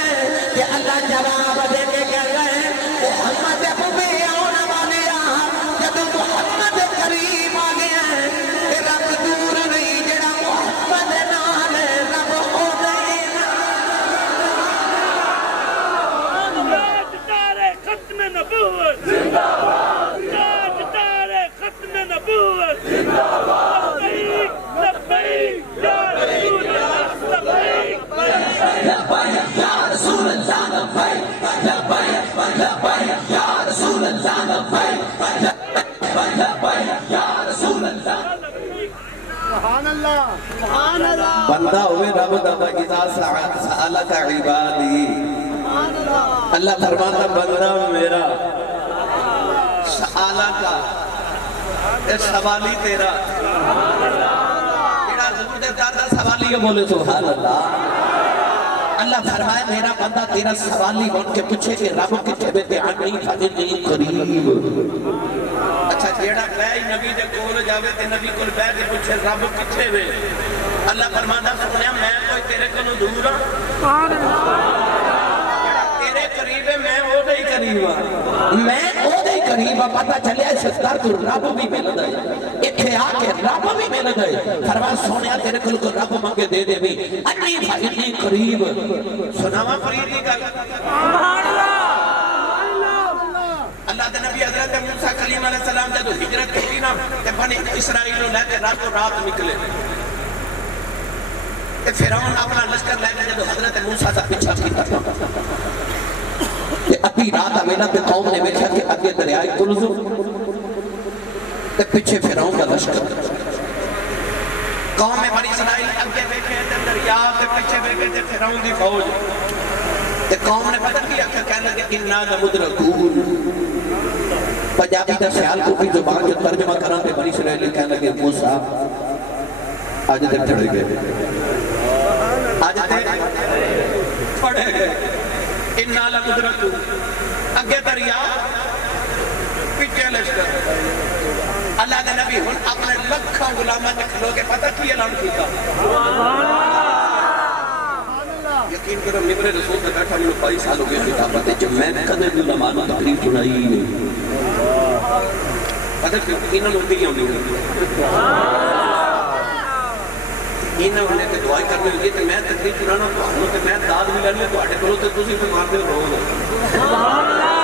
کہ اللہ جواب دے کے کہہ رہے محمد بوبی آؤنا والے جب محمد قریب آگے ہیں کہ رب دور نہیں جڑا محمد نال رب ہو گئی ختم بندہ ہوئے رب دا اذا سألک عبادی اللہ فرماتا بندہ میرا سألک سوالی تیرا تیرا ضرور دے داردا سوالی ہے بولے سبحان اللہ اللہ فرمائے میرا بندہ تیرا سوالی بن کے پوچھے کہ رب کتھے بیتے عنی فضلی قریب اچھا جیڑا بھائی نبی دے کول جاوے تے نبی کول بیٹھ کے پوچھے رب کتھے وے اللہ فرماندا سنیا میں کوئی تیرے کولوں دور ہاں جیڑا تیرے قریب ہے میں او دے قریب ہاں میں او دے قریب ہاں پتہ چلیا شستار تو رب بھی ملدا ہے ایتھے آ کے رب بھی ملدا ہے فرمان سونیا تیرے کول کو رب منگے دے دے بھی انی فضلی قریب سناواں فرید دی گل سبحان اللہ اللہ دے نبی حضرت موسیٰ کلیم علیہ السلام جدو ہجرت کی نا تے بنی اسرائیل لے کے راتوں رات نکلے تے فرعون اپنا لشکر لے کے جدو حضرت موسیٰ سے پیچھا کیتا تے ادھی رات آویلا تے قوم نے ویکھیا کہ اگے دریائے کلثوم تے پیچھے فرعون کا لشکر قوم میں بنی اسرائیل اگے ویکھے تے دریا تے پیچھے ویکھے تے فرعون دی فوج تے قوم نے پتہ کیا کہ کہنے لگے انا لمدرکون پنجابی دا سیال کو بھی زبان جو ترجمہ کران تے بنی اسرائیل کہنے لگے موسیٰ آج تے پڑے گئے آج تے پڑے گئے انا لمدرکون اگے دریا پیچھے لشکر اللہ دے نبی ہن اپنے لکھاں غلاماں تے کھلو کے پتہ کی اعلان کیتا یقین کرو ممبر رسول تے بیٹھا میں 22 سال ہو گئے خطابت جب میں کدے بھی نماز تقریر سنائی نہیں پتہ کیوں انہاں نوں دی ہوندی انہاں نے کہ دعا کرنی ہوئی تے میں تقریر سنانا تانوں تے میں داد بھی لینی تواڈے کولوں تے تسی فرماتے ہو سبحان اللہ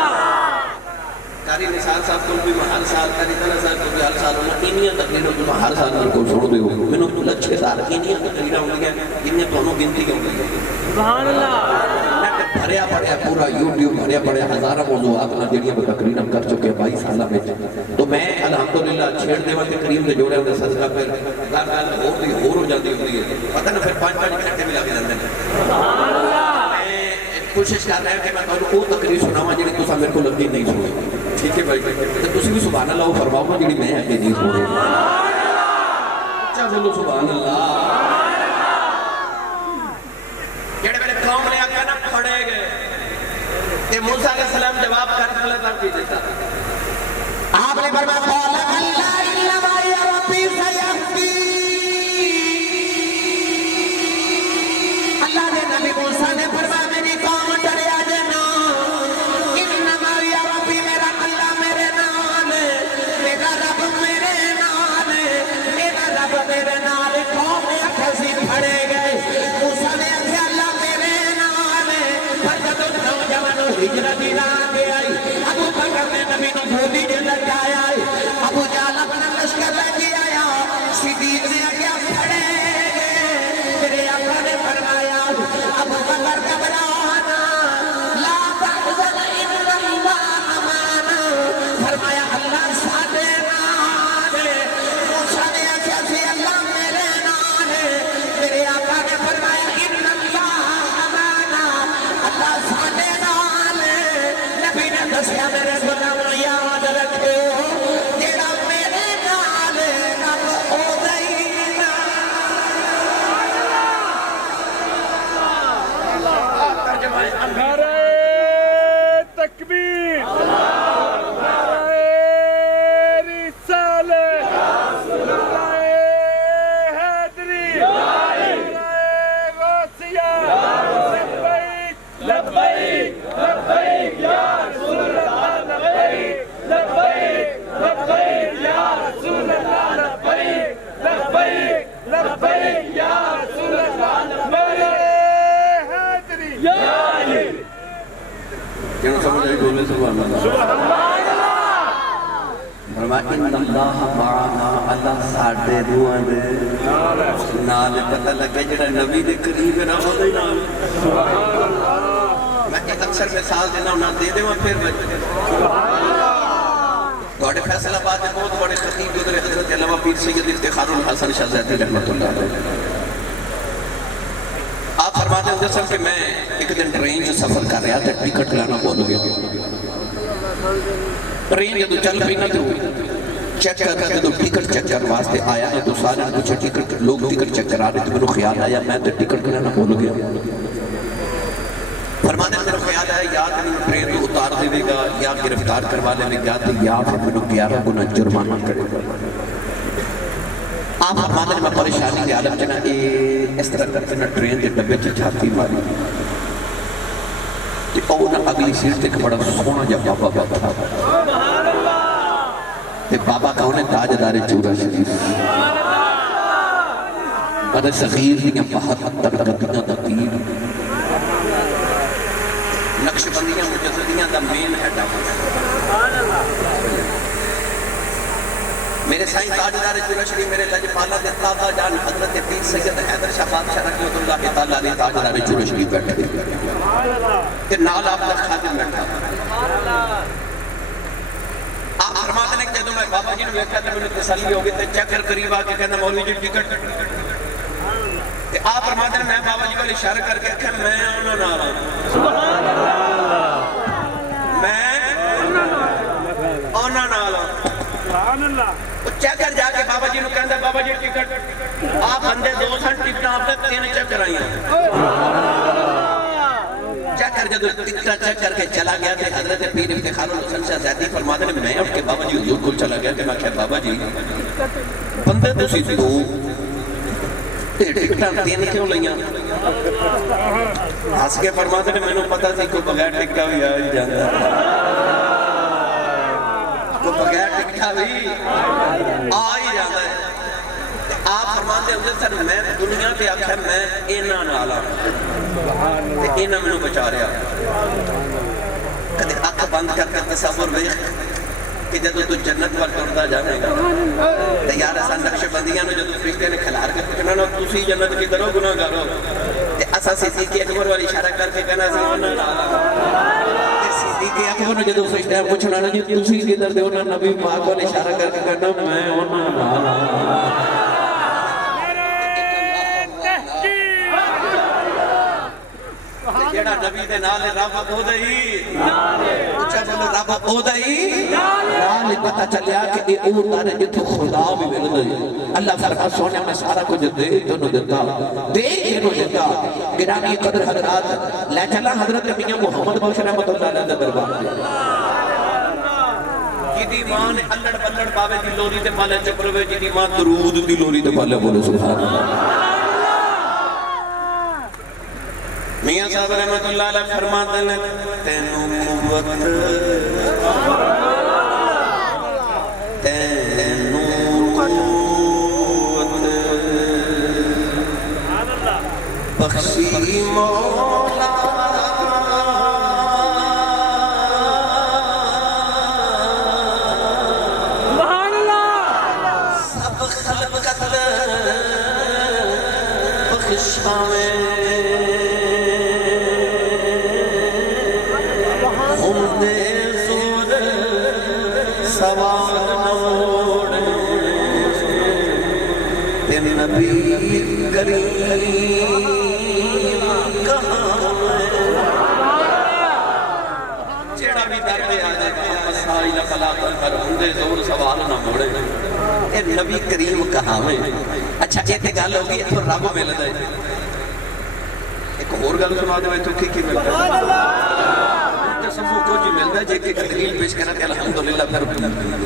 کاری نثار صاحب کو بھی ہر سال کاری طرح صاحب کو بھی ہر سال انہاں تقریروں جو ہر سال میرے کو سن دے ہو مینوں تو لچھے سال انہاں تقریراں ہوندیاں جنہیں تانوں گنتی ہوندی ہے سبحان اللہ میں بھریا پڑیا پورا یوٹیوب بھریا پڑیا ہزاراں موضوعات نہ جڑیاں میں تقریراں کر چکے 22 سال میں تو میں الحمدللہ چھیڑ دیواں تے کریم دے جوڑے دے صدقہ پھر گل ہور دی ہور ہو جاندی ہوندی ہے پتہ نہ پھر 5-5 گھنٹے بھی لگ جاندے ہیں سبحان اللہ میں کوشش کر رہا ہوں کہ میں تانوں او تقریر سناواں جڑی تساں میرے کو لگی نہیں سنی ٹھیک ہے بھائی تو تسی بھی سبحان اللہ فرماؤ گا جڑی میں اگے نہیں سن رہا اچھا بولو سبحان اللہ جڑے میرے قوم نے آکھیا نا پھڑے گئے تے موسیٰ علیہ السلام جواب کرنے والا تھا کی دیتا آپ نے فرمایا قال اللہ انما ربی سیہدی اللہ نے نبی موسیٰ نے فرمایا میری قوم ڈریا جنا انما ربی میرا اللہ میرے نال میرا رب میرے نال میرا رب میرے نال قوم نے کھسی پھڑے گئے موسیٰ نے کہا اللہ میرے نال پر جب نوجوان ہجرت نہ آئی ابو بکر نے نبی کو گھوڑی دے لگایا ابو جہل اپنا لشکر لے کے آیا صدیق نے کیا پھڑے گئے میرے آقا نے فرمایا ابو بکر گھبرانا لا تحزن ان اللہ معنا فرمایا اللہ ساڈے نال موسیٰ نے کہا سی اللہ میرے نال میرے آقا نے فرمایا ان اللہ معنا اللہ ساڈے نال نبی نے دسیا میرے غلام یاد رکھو جیڑا میرے نال رب او دئی نعرہ تکبیر نعرہ رسالت نعرہ حیدری نعرہ غوثیہ لبیک لبیک لبیک یا رسول اللہ لبیک لبیک لبیک یا رسول اللہ لبیک لبیک لبیک یا رسول اللہ نعرہ حیدری یا علی کیوں سمجھ آئی بولے سبحان اللہ فرمایا ان اللہ معنا اللہ ساڈے دوہاں دے نال پتہ لگے جڑا نبی دے قریب ہے نا او دے نال میں ایک اکثر مثال دینا انہاں دے دیواں پھر تھوڑے فیصل آباد میں بہت بڑے خطیب گزرے حضرت علامہ پیر سید افتخار الحسن شاہ زیدی رحمۃ اللہ علیہ. آپ فرماتے ہیں جیسا کہ میں ایک دن ٹرین سے سفر کر رہا تھا, ٹکٹ لانا بھول گیا. ٹرین جدو چل پئی نا تو چیک کر کے تو ٹکٹ چیک کر واسطے آیا نا تو سارے نے پوچھا ٹکٹ, لوگ ٹکٹ چیک کرا رہے تو میرے خیال آیا میں تو ٹکٹ لانا بھول گیا. فرمانے میرے خیال آیا یا تو میں ٹرین تو اتار دے گا یا گرفتار کروا لے گا تو یا پھر میں 11 گنا جرمانہ کرے گا. آپ فرمانے میں پریشانی کے عالم چنا اس طرح کرتے نا ٹرین کے ڈبے چھاتی ماری تو اونا اگلی سیٹ تک بڑا سونا جا بابا بیٹھا تے بابا کا انہیں تاجدار چورا شریف بڑے صغیر دیاں بہت ترقیاں تقیر نقش بندیاں مجزدیاں دا مین ہے میرے سائن تاجدار چورا شریف میرے لجپالا دے تابا جان حضرت پیر سید حیدر شاہ بادشاہ رحمۃ اللہ تعالیٰ علیہ تاجدار چورا شریف بیٹھے کہ نال آپ کا خادم بیٹھا. آپ فرماتے ہیں کہ جدو میں بابا جی نے بیٹھا تھا میں نے تسلی ہو گئی تھے چکر قریب آ کے کہنا مولوی جی ٹکٹ. آپ فرماتے ہیں میں بابا جی کو اشارہ کر کے کہ میں انہوں نے آرہا میں انہوں نے آرہا چکر جا کے بابا جی نے کہنا بابا جی ٹکٹ. آپ بندے 2 سن ٹکٹ آپ نے 3 چکر آئی ہیں. چکر جدو ٹکٹا چک کر کے چلا گیا کہ حضرت پیر افتخار الحسن شاہ زیدی فرماتے ہیں میں اٹھ کے بابا جی حضور کو چلا گیا کہ میں کہا بابا جی بندے تو سی 2 ٹکٹا 3 کیوں لئیاں. ہس کے فرماتے ہیں میں نے پتا تھی کوئی بغیر ٹکٹا بھی آ ہی جاتا کوئی بغیر ٹکٹا بھی آ ہی جاتا ہے. آپ فرماتے ہیں سر میں دنیا پہ آکھا میں اینا نالا اینا میں نے بچا رہا کدھے آنکھ بند کر کر تصور بیخ کہ جدو تو جنت پر توڑتا جانے گا تیار ایسا نقش بندیاں نے جدو فرشتے نے کھلار کے کہنا نا تُسی جنت کی طرح گناہ گارو ایسا صدیقی اکبر والی اشارہ کر کے کہنا سی انہوں نے صدیقی اکبر نے جدو فرشتے ہیں پوچھنا نا جی تُسی کی طرح دے انہوں نبی پاک والی اشارہ کر کے کہنا میں انہوں جیڑا نبی دے نالے رب ہو دئی اچھا بولو رب ہو دئی نالے پتہ چلیا کہ اے اوٹا نے جتو خدا بھی مل دئی. اللہ فرما سونے میں سارا کچھ دے دونوں دیتا دے دونوں دیتا. گرامی قدر حضرات لے چلا حضرت میاں محمد بخش رحمت اللہ علیہ دربار جیدی ماں نے اللڑ بلڑ باوے دی لوری دے پالے چپروے جیدی ماں درود دی لوری دے پالے بولو سبحان اللہ. میاں صاحب رحمت اللہ علیہ فرماتے ہیں تینوں قوت تینوں قوت بخشی مولا سب خلقت بخشاویں سوال نوڑ تین نبی کریم کہاں جیڑا بھی در پہ آ جائے گا مسائل خلاقل پر ہندے زور سوال نہ موڑے اے نبی کریم کہاں میں. اچھا ایتے گال ہوگی تو رب مل دے ایک اور گل سنا دو تو کی ملتا ہے سبو کو جی ملتا ہے جے کہ دلیل پیش کرنا کہ الحمدللہ پھر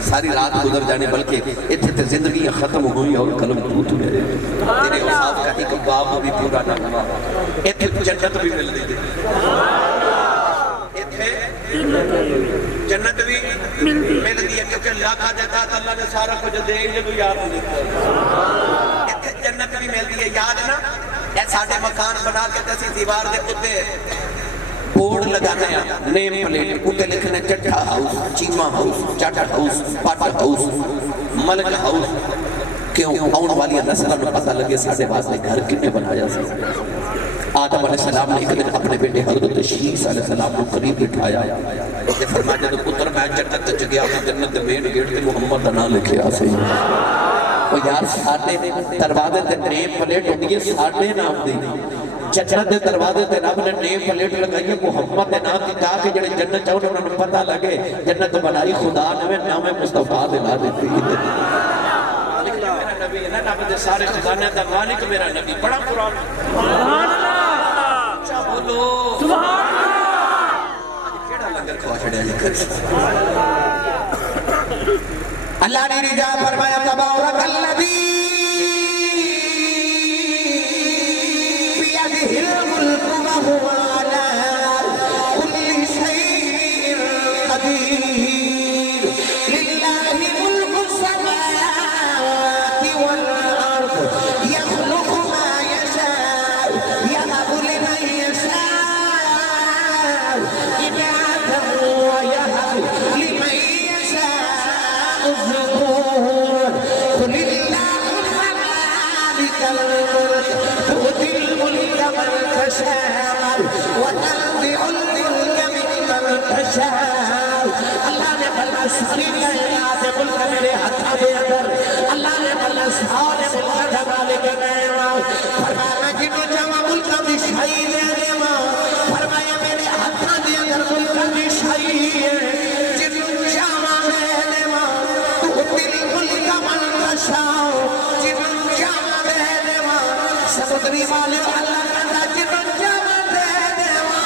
ساری رات گزر جانے بلکہ اتھے تے زندگی ختم ہوئی اور قلم ٹوٹ گئے تیرے اوصاف کا ایک باب بھی پورا نہ ہوا اتھے جنت بھی مل دی اتھے جنت بھی مل دی ہے کیونکہ اللہ کا دیتا تو اللہ نے سارا کچھ دے گے تو یاد نہیں دیتا. اتھے جنت بھی مل دی ہے یاد نا اے ساڑھے مکان بنا کے تسی دیوار دے اتے بورڈ لگانا ہے نیم پلیٹ اتے لکھنے چٹھا ہاؤس چیمہ ہاؤس چاٹا ہاؤس پاٹا ہاؤس ملک ہاؤس کیوں آن والی نسلہ میں پتہ لگے ساڑھے واسطے گھر کنے بنایا سے آدم علیہ السلام نے ایک دن اپنے بیٹے حضرت شیس علیہ السلام کو قریب بٹھایا کہ فرمایا جب پتر میں جنت تک گیا میں جنت مین گیٹ تے محمد نہ لکھے آسے وہ یار ساڑھے دروازے تے نیم پلیٹ ہوتی ہے ساڑھے نام دی جنت دے دروازے تے رب نے نیم پلیٹ لگائی محمد دے نام دی تاکہ جڑے جنت چاہو انہوں نے پتہ لگے جنت بنائی خدا نے نام مصطفیٰ دے لا دیتی میرا نبی ہے نا رب دے سارے خزانے دا مالک میرا نبی بڑا قرآن سبحان اللہ اچھا بولو سبحان اللہ کیڑا لنگر کھوا چھڑیا لکھا اللہ نے رجا فرمایا تبارک الذی بیدہ الملک وہو علی کل شیء قدیر للہ ملک السماوات والارض یخلق ما یشاء یہب لمن یشاء اناثا ویہب لمن یشاء الذکور قل اللہم مالک الملک تؤتی الملک من تشاء وتنزع الملک ممن تشاء اللہ نے بھلا ساری کائنات ملک میرے ہاتھ دے اندر اللہ نے بھلا سارے ملک جمالے کے میں فرمایا جنہوں جمع ملک بھی شاہی دے دے ماں فرمایا میرے ہاتھ دے اندر ملک بھی شاہی ہے جنہوں جمع دے دے ماں تؤتی الملک من تشاء جنہوں جمع دے دے ماں سمندری والے اللہ کہتا جنہوں جمع دے دے ماں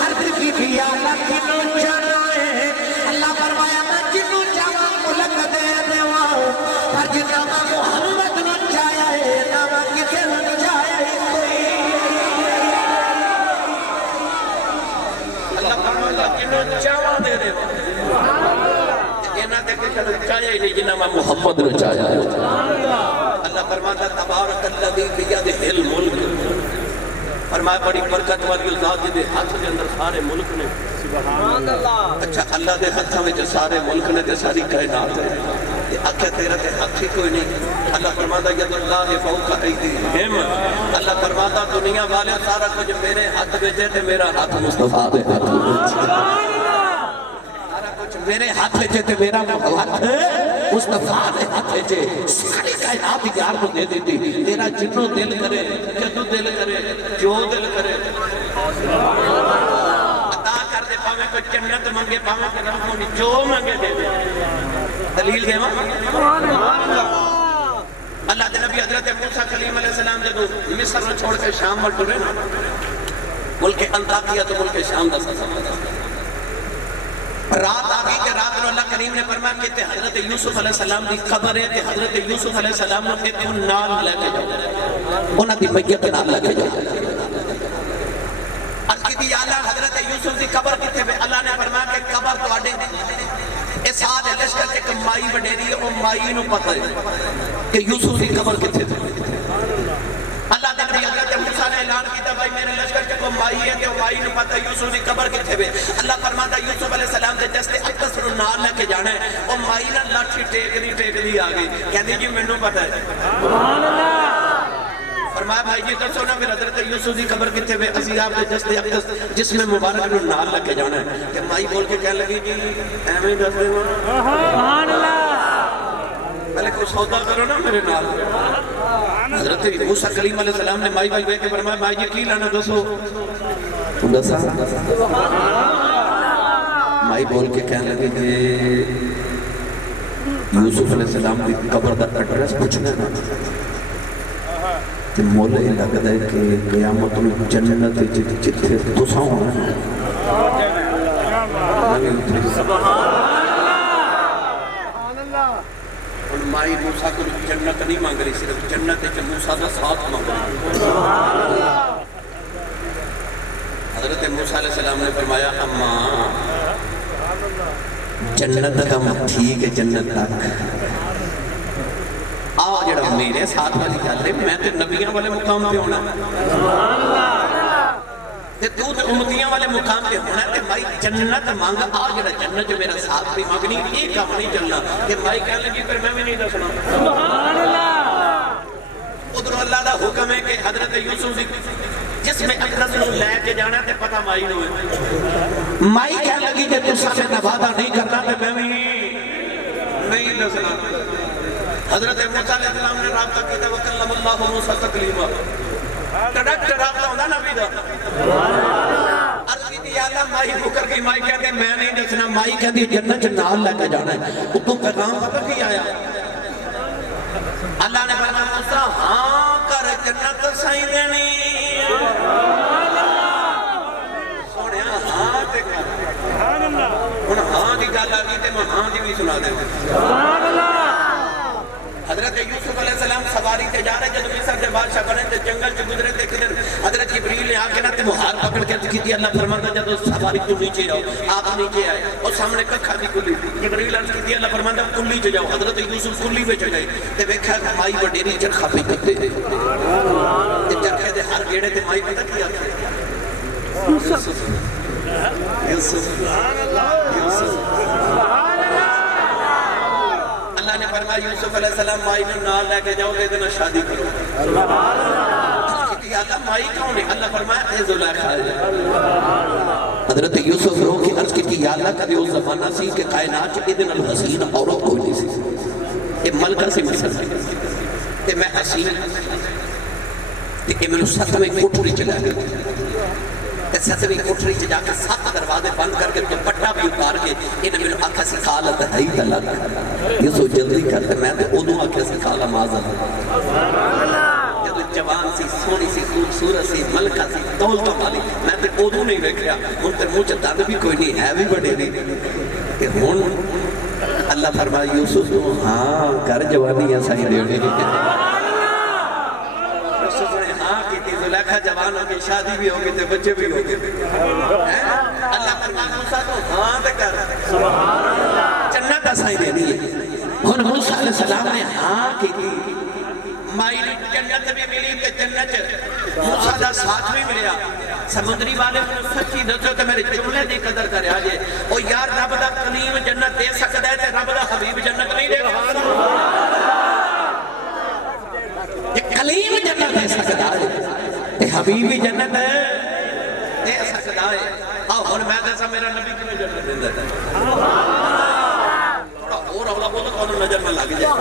ہر دل کی بھی اللہ جنہوں جمع ہے اللہ فرمایا میں جنہوں جمع ملک دے دے ماں ہر جنہوں محمد نو چاہیا ہے نامہ کسے نو چاہیا ہے اللہ فرمایا جنہوں جمع دے دے ماں جنہوں دیکھے کہ چاہیا ہی نہیں جنہوں محمد نو چاہیا ہے اللہ فرماتا تبارک الذی بیدہ الملک فرمایا بڑی برکت والی ذات دے ہاتھ دے اندر سارے ملک نے سبحان اللہ اچھا اللہ دے ہاتھوں میں سارے ملک نے تے ساری کائنات ہے آکھے تیرا تے ہاتھ ہی کوئی نہیں اللہ فرماتا ید اللہ فوق ایدیہم اللہ فرماتا دنیا والے سارا کچھ میرے ہاتھ میں تے میرا ہاتھ مصطفیٰ دے ہاتھ میں سارا کچھ میرے ہاتھ میں تے میرا ہاتھ مصطفیٰ دے ہاتھ میں ساری کائنات یار کو دے دیتی تیرا جنوں دل کرے جدو دل کرے جو دل کرے عطا کر دے پاویں کوئی جنت مانگے پاویں کوئی رحمونی جو مانگے دے دے دلیل دے اللہ دے نبی حضرت موسیٰ کلیم علیہ السلام جدو مصر نے چھوڑ کے شام مل ٹورے ملک انطاکیہ تو ملک شام دا سفر رات آگئی کہ رات نو اللہ کریم نے فرمایا کہ حضرت یوسف علیہ السلام دی خبر ہے کہ حضرت یوسف علیہ السلام نے کہتے ہیں نال لے کے جاؤ انہاں دی میت نال لے کے جاؤ عرض کی اللہ حضرت یوسف دی قبر کتے پہ اللہ نے فرمایا کہ قبر تو آڈے اس آدھے لشکر کے مائی بڑھیری ہے وہ مائی نو پتہ ہے کہ یوسف دی قبر کتے تھے اللہ نے حضرت موسیٰ نے اعلان کیتا بھائی میرے لشکر کے کو مائی ہے کہ مائی نے پتہ یوسف دی قبر کتے ہوئے اللہ فرماتا یوسف علیہ السلام دے جستے اکس رو نال لے کے جانا ہے وہ مائی نہ لاٹھی ٹیک دی آگئی کہتے جی میں نو پتہ ہے سبحان اللہ فرمایا بھائی جی دسو نا پھر حضرت یوسف دی قبر کتے ہوئے اسی آپ دے جستے اکس جس میں مبارک رو نال لے کے جانا ہے کہ مائی بول کے کہنے لگی جی ایمیں دس دے سبحان اللہ پہلے کوئی سودا کرو نا میرے نال حضرت موسیٰ کلیم علیہ السلام نے مائی بھائی کے فرمایا بھائی یہ کی لانا دسو دسا مائی بول کے کہنے لگے کہ یوسف علیہ السلام کی قبر دا ایڈریس پوچھنا کہ مولے لگتا ہے کہ قیامت میں جنت جتھے تسا ہونا مائی موسیٰ کو جنت نہیں مانگ رہی صرف جنت ہے موسیٰ کا ساتھ مانگ رہی حضرت موسیٰ علیہ السلام نے فرمایا اماں جنت کا ٹھیک ہے جنت تک آؤ جڑا میرے ساتھ والی گل ہے میں تے نبیاں والے مقام پہ ہونا تے تو تے امتیاں والے مقام پہ ہونا تے مائی جنت مانگا آ جڑا جنت جو میرا ساتھ بھی مانگنی ایک کام نہیں چلنا کہ مائی کہنے لگی پھر میں نہیں دسنا سبحان اللہ ادھر اللہ دا حکم ہے کہ حضرت یوسف جس میں اقدس نو لے کے جانا تے پتہ مائی نو ہے مائی کہہ لگی کہ تو سامنے نوادہ نہیں کرنا تے میں نہیں دسنا حضرت موسیٰ علیہ السلام نے رابطہ کیا وَكَلَّمَ اللَّهُ مُوسَىٰ تَكْلِيمًا ڈائریکٹ رابطہ ہوندہ نبی دا عرض کی تھی اللہ مائی بکر کی مائی کہتے ہیں میں نہیں دسنا مائی کہتی جنت نال لے کے جانا ہے تو پیغام پتہ کی آیا اللہ نے فرمایا موسیٰ ہاں کر جنت سائیں دینی سونے ہاں تے کر ان ہاں دی گل آگی تے میں ہاں دی بھی سنا دیں حضرت یوسف علیہ السلام سواری تے جا رہے جب مصر دے بادشاہ بنے تے جنگل چ گزرے تے کدھر حضرت جبریل نے آ کے نہ تے مہار پکڑ کے کی تھی اللہ فرماتا جب سواری تو نیچے آؤ آپ نیچے آئے اور سامنے ککھا دی کلی جبریل عرض کی تھی اللہ فرماتا کلی چ جاؤ حضرت یوسف کلی وچ گئے تے ویکھیا مائی وڈیری چرخا پہ کتے تے چرخے دے ہر گیڑے تے مائی پتہ کی آکھے یوسف یوسف یوسف اللہ نے فرمایا یوسف علیہ السلام مائی نے نال لے کے جاؤ دے شادی کرو اللہ مائی کون ہے اللہ فرمایا اے زلیخا ہے حضرت یوسف رو کی عرض کی یا اللہ کبھی اس زمانہ سی کہ کائنات ادن الحسین عورت کوئی نہیں سی یہ ملکہ سی مصر سی کہ میں حسین کہ میں نے ستویں کوٹھری چلا گیا ستویں کوٹھری چلا کے 7 دروازے بند کر کے تو پٹا بھی اتار کے انہیں میں نے آکھا سی خالت ہے تلک یہ سو جلدی کرتے میں تو ادھوں آکھا سی خالہ مازہ جب جوان سی سونی سی خوبصورت سی ملکہ سی دولتوں والی میں تو ادھوں نہیں رکھیا ان تے مجھے درد بھی کوئی نہیں ہے بھی بڑے نہیں کہ ہون اللہ فرمایا یوسف تو ہاں کر جوانی ایسا ہی دیونے زلیخا جوان ہوگی شادی بھی ہوگی تے بچے بھی ہوگی اللہ فرمایا موسیٰ تو ہاں دے کر جنت اسائی دینی ہے ہن موسیٰ علیہ السلام نے ہاں کی تھی مائی نے جنت بھی ملی تے جنت موسیٰ دا ساتھ بھی ملیا سمندری والے سچی دسو تے میرے جملے دی قدر کرے آجے او یار رب دا کلیم جنت دے سکتا ہے تے رب دا حبیب جنت نہیں دے یہ کلیم جنت دے سکتا ہے حبیبی جنت ہے دے سکتا ہے آؤ ہن میں دسا میرا نبی کی میں جنت دے دیتا ہے تھوڑا اور اولا بولو تو نظر میں لگ جائے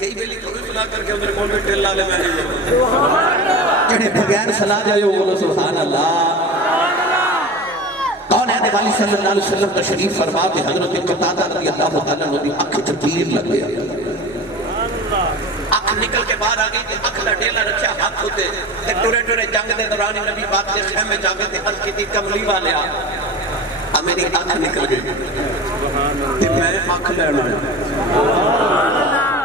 کئی بیلی تھوڑی سلا کر کے اندر کون میں ٹیل لالے میں نہیں جاؤں جنہیں بغیر صلاح جائے وہ بولو سبحان اللہ کون ہے والی صلی اللہ علیہ وسلم تشریف فرما کے حضرت قتادہ رضی اللہ تعالیٰ نے آنکھ تیر لگ گیا نکل کے باہر آگئی تھی اکھ لٹیلا رکھیا ہاتھ ہوتے تے ٹورے ٹورے جنگ دے دورانی نبی پاک کے خیمے جاگے تھے عرض کی تھی کملی والے آ میری اکھ نکل گئی تے میں اکھ لینا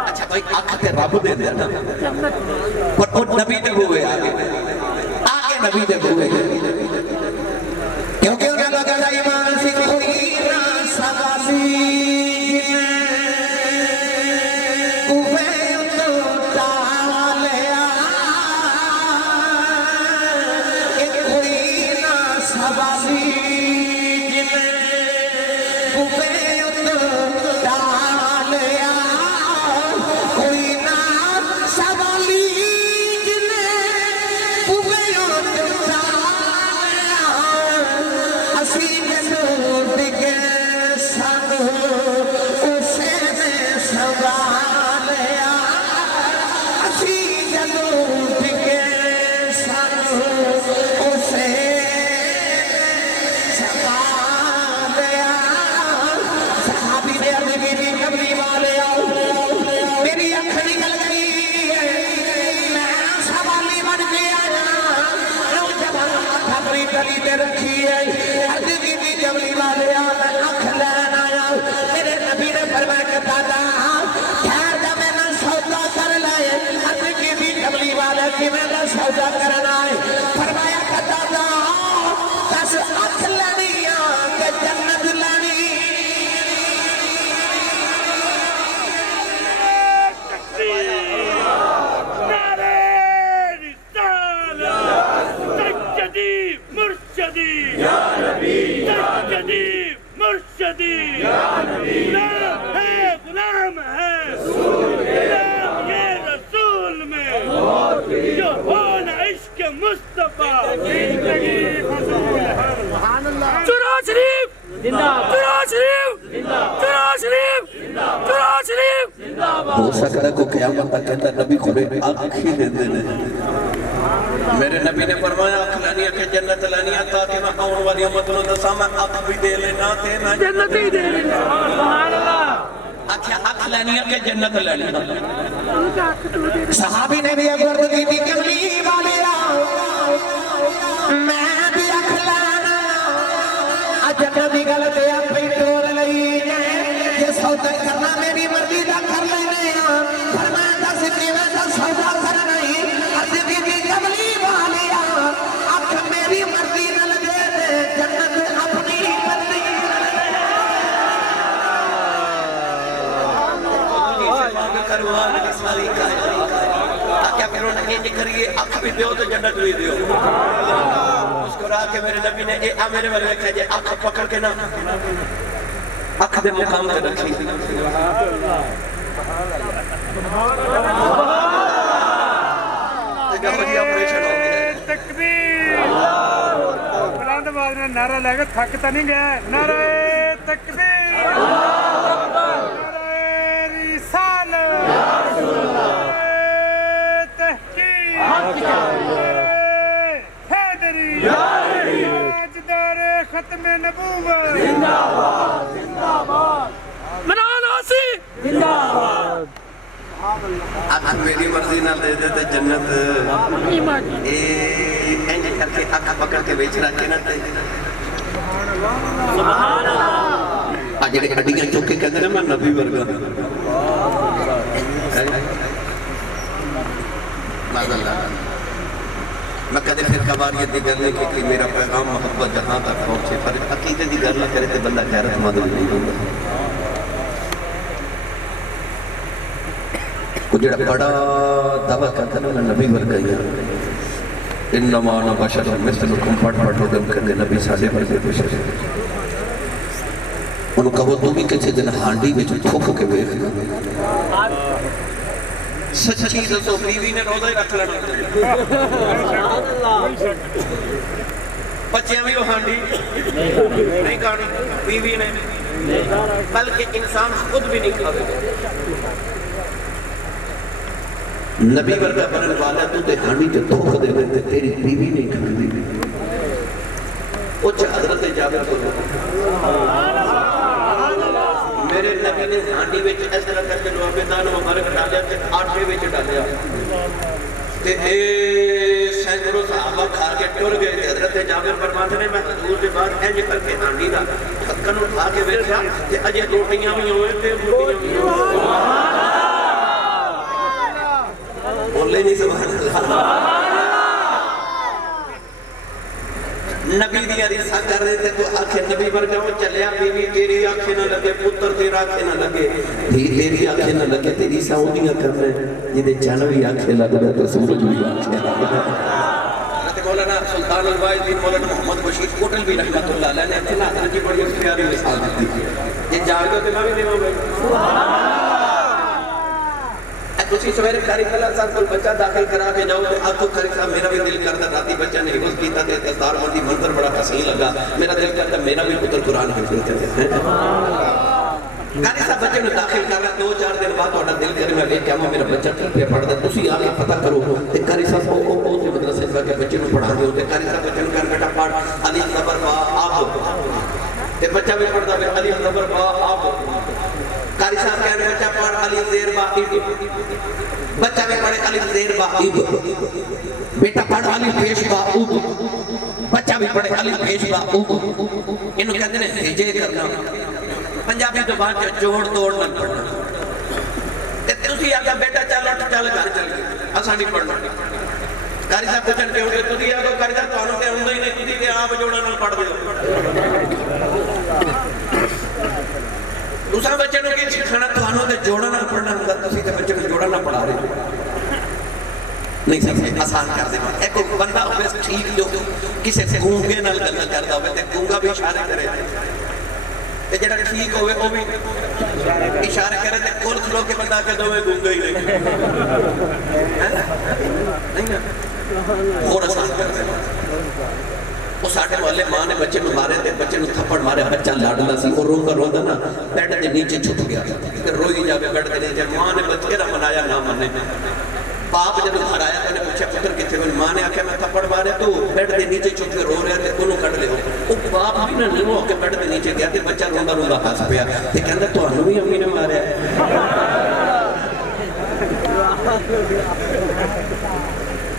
اچھا بھائی اکھ تے رب دے دیا نا پر وہ نبی دے ہوئے آگے نبی دے ہوئے کیونکہ انہیں لگا جا ایمان سی کوئی نہ سوالی سودا کرنا ہے فرمایا قتادہ کس اکھ لینی کہ جنت لینی نعرہ رسالت سجدی مرشدی یا نبی سجدی مرشدی یا نبی نام ہے غلام ہے یہ رسول میں مصطفیٰ چراغ شریف چراغ شریف چراغ شریف چراغ شریف ہو سکتا ہے کو قیامت تک کہتا نبی خورے آنکھ ہی دے دینے میرے نبی نے فرمایا آنکھ لانیہ کہ جنت لانیہ تاکہ میں آن والی امت نے دسا میں آنکھ بھی دے لینا تینا جنت ہی دے لینا سبحان اللہ آنکھ لانیہ کہ جنت لانیہ صحابی نے بھی اکبر کی تھی کملی والے میں بھی آنکھ لانا جنت دی غلط ہے آپ ہی ٹول لئی یہ سودا کرنا میری مرضی دا کر لینے فرمایا دس کیویں دا سودا کرنا ہی عرض کی تھی کملی والے آنکھ میری مرضی نہ لگے جنت اپنی مرضی کروان کی ساری کیا پھر انہیں یہ کریے آنکھ بھی دیو تو جنت بھی دیو مسکرا کے میرے نبی نے اے میرے والے لکھا جائے آنکھ پکڑ کے نا آنکھ دے مقام تے رکھی تکبیر بلند آواز میں نعرہ لے کے تھکتا نہیں گیا نعرہ تکبیر نعرہ رسالت تحقیق نعرہ حیدری تاجدار ختم نبوت منان آسی آنکھ میری مرضی نہ دے دیتے جنت اینجے کر کے آنکھ پکڑ کے بیچ رکھے نہ تے آج ایک اڈیاں چوکے کہتے ہیں میں نبی ورگا مازاللہ میں کہتے پھر کباریت دی کرنے کی میرا پیغام محبت جہاں تک پہنچے پر عقیدے دی کرنا کرے تے بندہ خیرت مند نہیں ہوگا جڑا بڑا دعویٰ کرتا ہے نا نبی ورگا ہی انما انا بشر مثلکم پڑھ ڈم کر کے نبی سادے ورگے بشر انہوں کہو تو بھی کسی دن ہانڈی میں جو تھوک کے بیخ سچی دسو بیوی نے روزہ ہی رکھ لینا بچے بھی وہ ہانڈی نہیں کھانی بیوی نے بلکہ انسان خود بھی نہیں کھاوے نبی ورگا بنن والا تو تے ہانڈی تے دھوکھ دے دے تیری بیوی نہیں کھاندی اچھ حضرت جابر کو میرے نبی نے ہانڈی وچ اس طرح کر کے لوابے دان مبارک ڈالیا تے آٹے وچ ڈالیا تے اے سینکڑوں صحابہ کھا کے ٹر گئے تے حضرت جابر فرماتے نے میں حضور کے بعد انج کر کے ہانڈی دا ڈھکن اٹھا کے ویکھیا تے اجے روٹیاں بھی ہوئے تے روٹیاں بھی بولے نہیں سبحان اللہ نبی دیا ریسا کر رہے تھے تو آنکھیں نبی ورگاؤں چلیا بیوی تیری آنکھیں نہ لگے پتر تیرا آنکھیں نہ لگے بھی تیری آنکھیں نہ لگے تیری ساؤنیاں کر رہے ہیں یہ دے چانوی آنکھیں لگ رہے تو سورج بھی آنکھیں لگ رہے حضرت مولانا سلطان الواحد بن مولانا محمد بشیر کوٹل بھی رحمت اللہ علیہ نے اتنا حضرت کی بڑی اختیاری مثال دیتی یہ جاگو تے میں بھی دیو گئی تسی سویرے کاری کلا صاحب کو بچہ داخل کرا کے جاؤ تو آتو کاری صاحب میرا بھی دل کرتا راتی بچہ نے حفظ کیتا تے دستار بندی منظر بڑا حسین لگا میرا دل کرتا میرا بھی پتر قرآن حفظ کرتے ہیں کاری صاحب بچے نے داخل کر رہا 2-4 دن بعد وہاں دل کرے میں کیا میرا بچہ ٹھیک پہ پڑھ دے تسی آگے پتہ کرو تے کاری صاحب کو سے مدرسے کے بچے کو پڑھا دے تے کاری صاحب بچے نے کر بیٹا پڑھ علی صبر با آپ تے بچہ بھی پڑھدا ہے علی صبر با آپ کاری صاحب کہنے بچہ پڑھ علی زیر با بچہ بھی پڑھے علی زیر با بیٹا پڑھ علی پیش با بچہ بھی پڑھے علی پیش با انہوں کہتے ہیں ہجے کرنا پنجابی تو بات جوڑ توڑ نہ پڑھنا تسی آگا بیٹا چل اٹھ چل گھر چل گئی اساں نہیں پڑھنا کاری صاحب پوچھن کے ہوئے تسی آگا کاری صاحب تو انہوں تے ہوں ہی نہیں تسی تے آپ جوڑا نہ پڑھ دے دوسرا بچے نے کہ سکھانا تو انہوں تے جوڑا نہ پڑھنا ہوگا تسی تے بچے کو جوڑا نہ پڑھا رہے نہیں سمجھے آسان کر دے ایک بندہ ہوئے ٹھیک جو کسے گونگے نال گلا کردا ہوئے تے گونگا بھی اشارے کرے تے جڑا ٹھیک ہوئے وہ بھی اشارے کرے تے کول کھلو کے بندہ کہ دوے گونگا ہی نہیں اور آسان کر دے وہ ساڑھے والے ماں نے بچے میں مارے تھے بچے میں تھپڑ مارے بچہ لاڈلا سی اور روندہ نا بیڈ دے نیچے چھٹ گیا پھر روئی جاوے بیڈ دے نیچے ماں نے بچے نہ منایا نہ منے باپ جب گھر آیا تو انہیں پوچھا پتر کتے ہوئے ماں نے آکھا میں تھپڑ مارے تو بیڈ دے نیچے چھٹ کے رو رہے تھے انہوں کٹ لے ہو وہ باپ بھی نہ نہیں ہو کہ بیڈ دے نیچے گیا تھے بچہ روندہ ہاس پیا تے کہندہ تو انہوں ہی امی نے مارے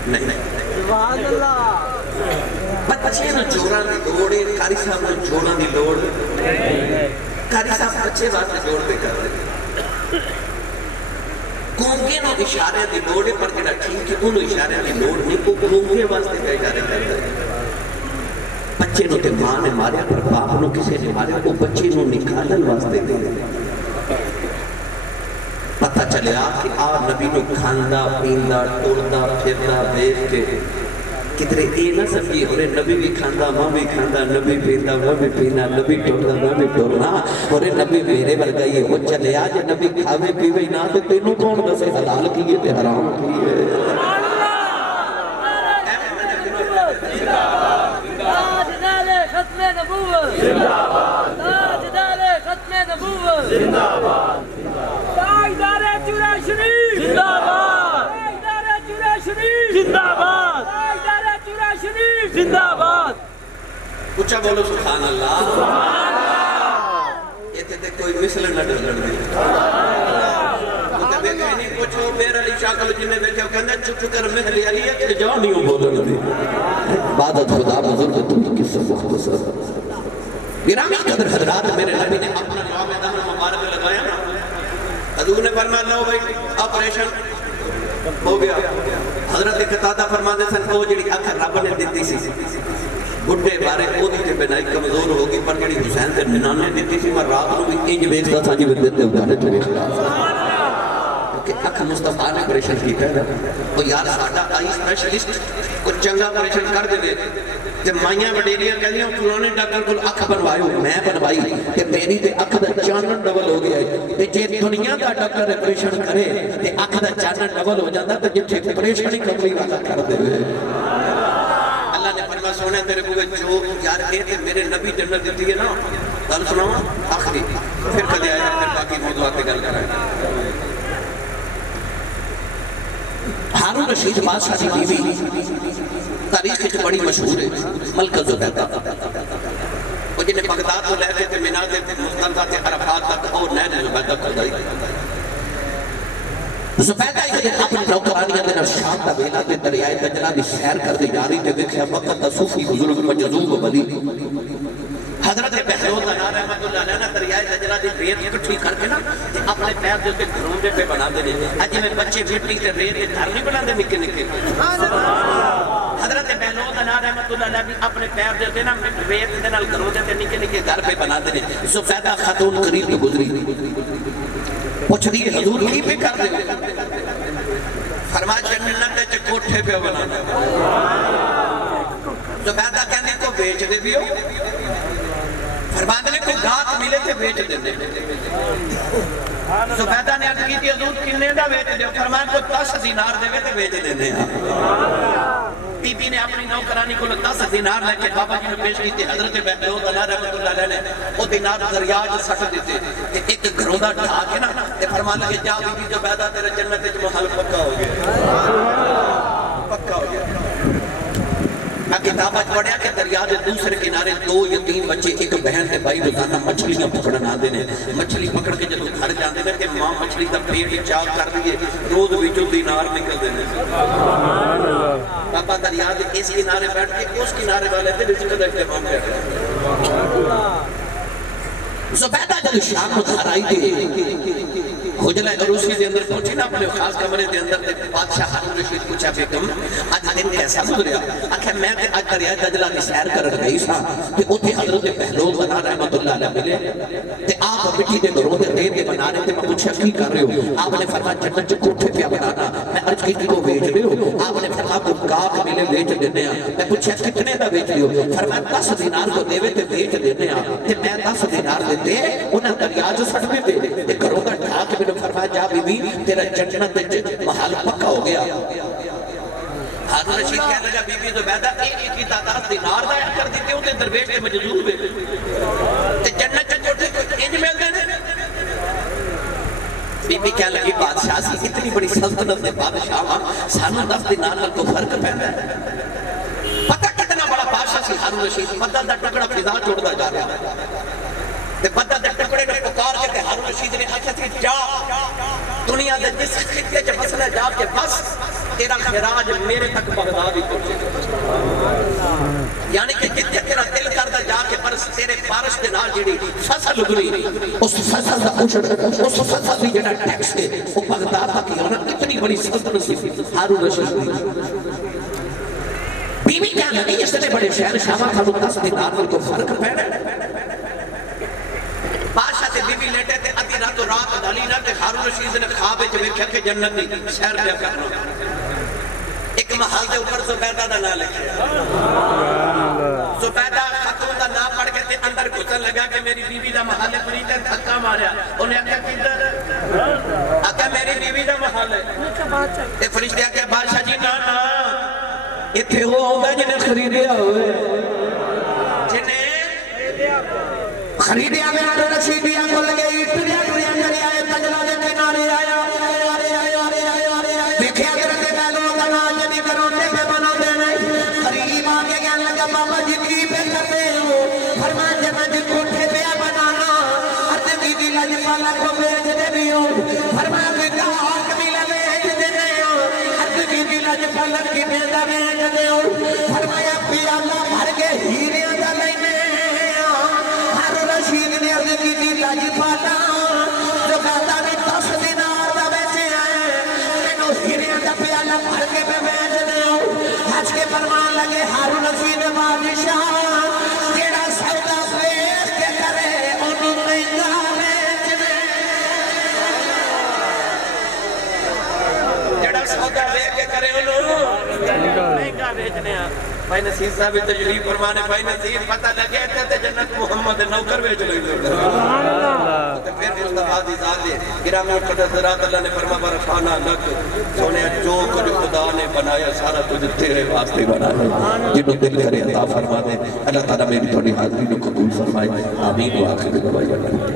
نہیں بچے نو جوڑا دی دوڑے کاری صاحب نو جوڑا دی دوڑ کاری صاحب بچے بات دی دوڑ دے کر دے گونگے نو اشارے دی دوڑے پر جڑا ٹھیک ہے انہوں اشارے دی دوڑ نہیں کو گونگے واسطے کا اشارے کر دے بچے نو تے ماں نے ماریا پر باپ نو کسے نے ماریا وہ بچے نو نکالن واسطے دے پتہ چلے کہ نبی نو کھاندہ پیندہ ٹوڑدہ پھردہ بیٹھ کے کتنے اے نہ سمجھی اور نبی بھی کھاندہ ماں بھی کھاندہ نبی پیندہ ماں بھی پیندہ نبی ٹوڑدہ ماں بھی ٹوڑنا اور نبی میرے ورگائی وہ چلے آج نبی کھاوے پیوے نہ تو تینوں کون دسے حلال کیے تے حرام کیے تاجدار ختم نبوت تاجدار ختم نبوت تاجدار چورا شریف زندہ باد تاجدار چورا شریف زندہ باد تاجدار چورا شریف زندہ باد اچھا بولو سبحان اللہ یہ تے کوئی مثل نہ ڈرن دی تے بیٹھے نہیں پوچھو میرا علی شاکل جنے بیٹھے ہو کہندے چپ کر مہلی علی ہے جان نہیں بولن دی عبادت خدا بزرگ تم کس سے مختصر گرامی قدر حضرات میرے نبی نے اپنا جواب دہن مبارک لگایا نا حضور نے فرمایا لو بھائی آپریشن ہو گیا حضرت قتادہ فرماتے سن وہ جڑی اکھ رب نے دیتی سی گڈے بارے اودی تے بنائی کمزور ہوگی پر جڑی حسین تے ننانے دیتی سی میں رات نو بھی انج ویکھدا تھا جی دیتے اجاڑے تے ویکھدا کہ اکھ مصطفیٰ نے آپریشن کیتا ہے وہ یار ساڈا آئی اسپیشلسٹ کو چنگا آپریشن کر دے تے مائیاں وڈیریاں کہندیاں فلانے ڈاکٹر کول اکھ بنوائیو میں بنوائی تے میری تے اکھ دا چانن ڈبل ہو گیا ہے تے جے دنیا دا ڈاکٹر آپریشن کرے تے اکھ دا چانن ڈبل ہو جاندا تے جتھے آپریشن ہی کرنی والا کر دے اللہ نے فرمایا سونے تیرے کو جو یار اے تے میرے نبی جنت دیتی ہے نا گل سناواں آخری پھر کدی آیا پھر باقی موضوعات تے گل کرائیں ہارون رشید بادشاہ کی بیوی تاریخ کی بڑی مشہور ہے ملکہ زبیدہ وہ جنہیں بغداد کو لے کے مینا دے مختلفہ تے عرفات تک اور نین زبیدہ کردائی زبیدہ ایک دن اپنی نوکرانیاں دے شام دا بیلا دے دریائے دجلہ دی سیر کر دے جاری تے دیکھیا وقت دا صوفی بزرگ مجذوب ولی حضرت بہلول بنا رحمت اللہ علیہ نے دریائے دجلہ دی ریت اکٹھی کر کے نا اپنے پیر دے گھروندے پہ بنا دے اجی میں بچے مٹی تے ریت دے گھر نہیں بنا دے نکے نکے حضرت بہلول بنا رحمت اللہ علیہ اپنے پیر دے نا ریت دے نال گھروندے تے نکے نکے گھر پہ بنا دے زبیدہ خاتون قریب تو گزری پوچھ دی حضور کی پہ کر دے فرمایا جنت دے کوٹھے پہ بنانا زبیدہ کہنے کو بیچ دے بھی ہو فرمایا نے کو گھات ملے تھے بیچ دے دے زبیدہ نے عرض کی تھی حضور کنے دا بیچ دے فرمایا کو 10 دینار دے تے بیچ دے دے بی بی نے اپنی نوکرانی کو 10 دینار لے کے بابا جی نے پیش کی تھی حضرت بہلول رحمت اللہ علیہ نے وہ دینار دریا جو سٹ دیتے ایک گھروں دا ڈھا کے نا فرمان لگے جا بی بی زبیدہ تیرے جنت وچ محل پکا ہو گیا پکا ہو گیا میں کتابہ پڑھیا کہ دریا دے دوسرے کنارے 2 یتیم بچے ایک بہن تے بھائی روزانہ مچھلیاں پکڑنا آتے ہیں مچھلی پکڑ کے جب گھر جاتے ہیں کہ ماں مچھلی کا پیٹ چاک کر دیئے روز وچوں دینار نکل دینے پاپا دریا دے اس کنارے بیٹھ کے اس کنارے والے دے رزق دا اہتمام کرتے ہیں زبیدہ جب شام کو گھر آئی تھی حجلہ عروسی دے اندر پہنچی نا اپنے خاص کمرے دے اندر بادشاہ ہارون رشید پوچھا بیگم آج دن کیسا گزریا آخر میں تے آج دریائے دجلہ کی سیر کر گئی سا تے اوتھے حضرت بہلول بنا رحمت اللہ علیہ ملے تے آپ مٹی دے گھروں دے ریت دے بنا رہے تے میں پوچھا کی کر رہے ہو آپ نے فرمایا جنت چ کوٹھے پہ بنانا میں عرض کی کو بیچ رہے ہو آپ نے فرمایا کو گاہ ملے بیچ دینے ہیں میں پوچھا کتنے دا بیچ رہے ہو فرمایا 10 دینار کو دیوے تے بیچ دینے ہیں تے میں 10 دینار دیتے انہیں دریا جو سٹ بھی دے تے گھروں دا ڈھا کے میں فرمایا جا بی بی تیرا جنت محل پکا ہو گیا ہارون رشید کہنے لگا بی بی زبیدہ ایک کی تعداد دینار دایا کر دیتے ہوں تے درویش تے مجذوب ہے تے جنت چ جوٹے کوئی انج مل دے بی بی کہنے لگی بادشاہ سی اتنی بڑی سلطنت دے بادشاہ ہاں سانو 10 دینار نال تو فرق پیندا ہے پتہ کتنا بڑا بادشاہ سی ہارون رشید بدل دا ٹکڑا فضا چھوڑدا جا رہا تے بدل دے ٹکڑے نوں پکار کے تے ہارون رشید نے آکھیا سی جا دنیا دے جس خطے چ بسنا جا کے بس تیرا خراج میرے تک بغداد ہی پہنچے یعنی کہ جتنے تیرا دل کردا جا کے برس تیرے بارش دے نال جڑی فصل اگنی اس فصل دا اس فصل دی جڑا ٹیکس ہے وہ بغداد تک ہی ہونا اتنی بڑی سلطنت سی ہارون رشید بی بی کہنے لگی اس نے بڑے شہر شاہ تھا 10 دینار تو فرق پینا بادشاہ تے بی بی لیٹے تے ادھی رات ڈالی نہ تے ہارون رشید نے خواب وچ ویکھیا کہ جنت دی سیر پیا کرنا ایک محل دے اوپر زبیدہ دا نام لکھیا زبیدہ خاتون دا نام پڑھ کے تے اندر گھسن لگا کہ میری بیوی دا محل ہے پوری تے دھکا ماریا انہیں آکھیا کدھر آکھیا میری بیوی دا محل ہے تے فرشتے آکھیا بادشاہ جی نا نا ایتھے وہ ہوندا جنہیں خریدیا ہوئے جنہیں خریدیا میں ہارون رشیدیا کو لگے ٹریا ٹریا جری آئے تجلا دے کنارے آیا دیکھے اگر دے بیلوں کا ناج نہیں کروں دے پہ بنا دے نہیں قریب آگے کہنے لگا بابا جی کی پہ کرتے ہو فرمان جب میں جن کوٹھے پہ بنانا ارد دیدی لج پالا کو بیج دے بھی ہو فرمان جن کا آگ ملا بیج دے نہیں ہو ارد دیدی لج پالا کی بیجا بیج دے ہو فرمایا پی اللہ بھر کے ہیرے دا لینے رشید نے عرض کی دی لج پالا جو کہتا بھی 10 دینار دا بیچے آئے انہوں ہیرے دا پیالہ بھر کے پہ بیچ دے ہو حج کے فرمان لگے ہارون رشید بادشاہ تیرا سودا بیچ کے کرے انہوں مہنگا بیچ دے تیرا سودا بیچ کے کرے انہوں مہنگا بیچنے آ بھائی نصیر صاحب تجلیب فرمانے بھائی نصیر پتہ لگے تھے جنت محمد نوکر بیچ لئی تو پھر مصطفیٰ دی ذات ہے گرامی مقدس ذرات اللہ نے فرما برفانہ لک سونے جو کچھ خدا نے بنایا سارا کچھ تیرے واسطے بنایا جنہوں دل کرے عطا فرما دے اللہ تعالیٰ میری تھوڑی حاضری کو قبول فرمائے آمین و آخر دعوائے اللہ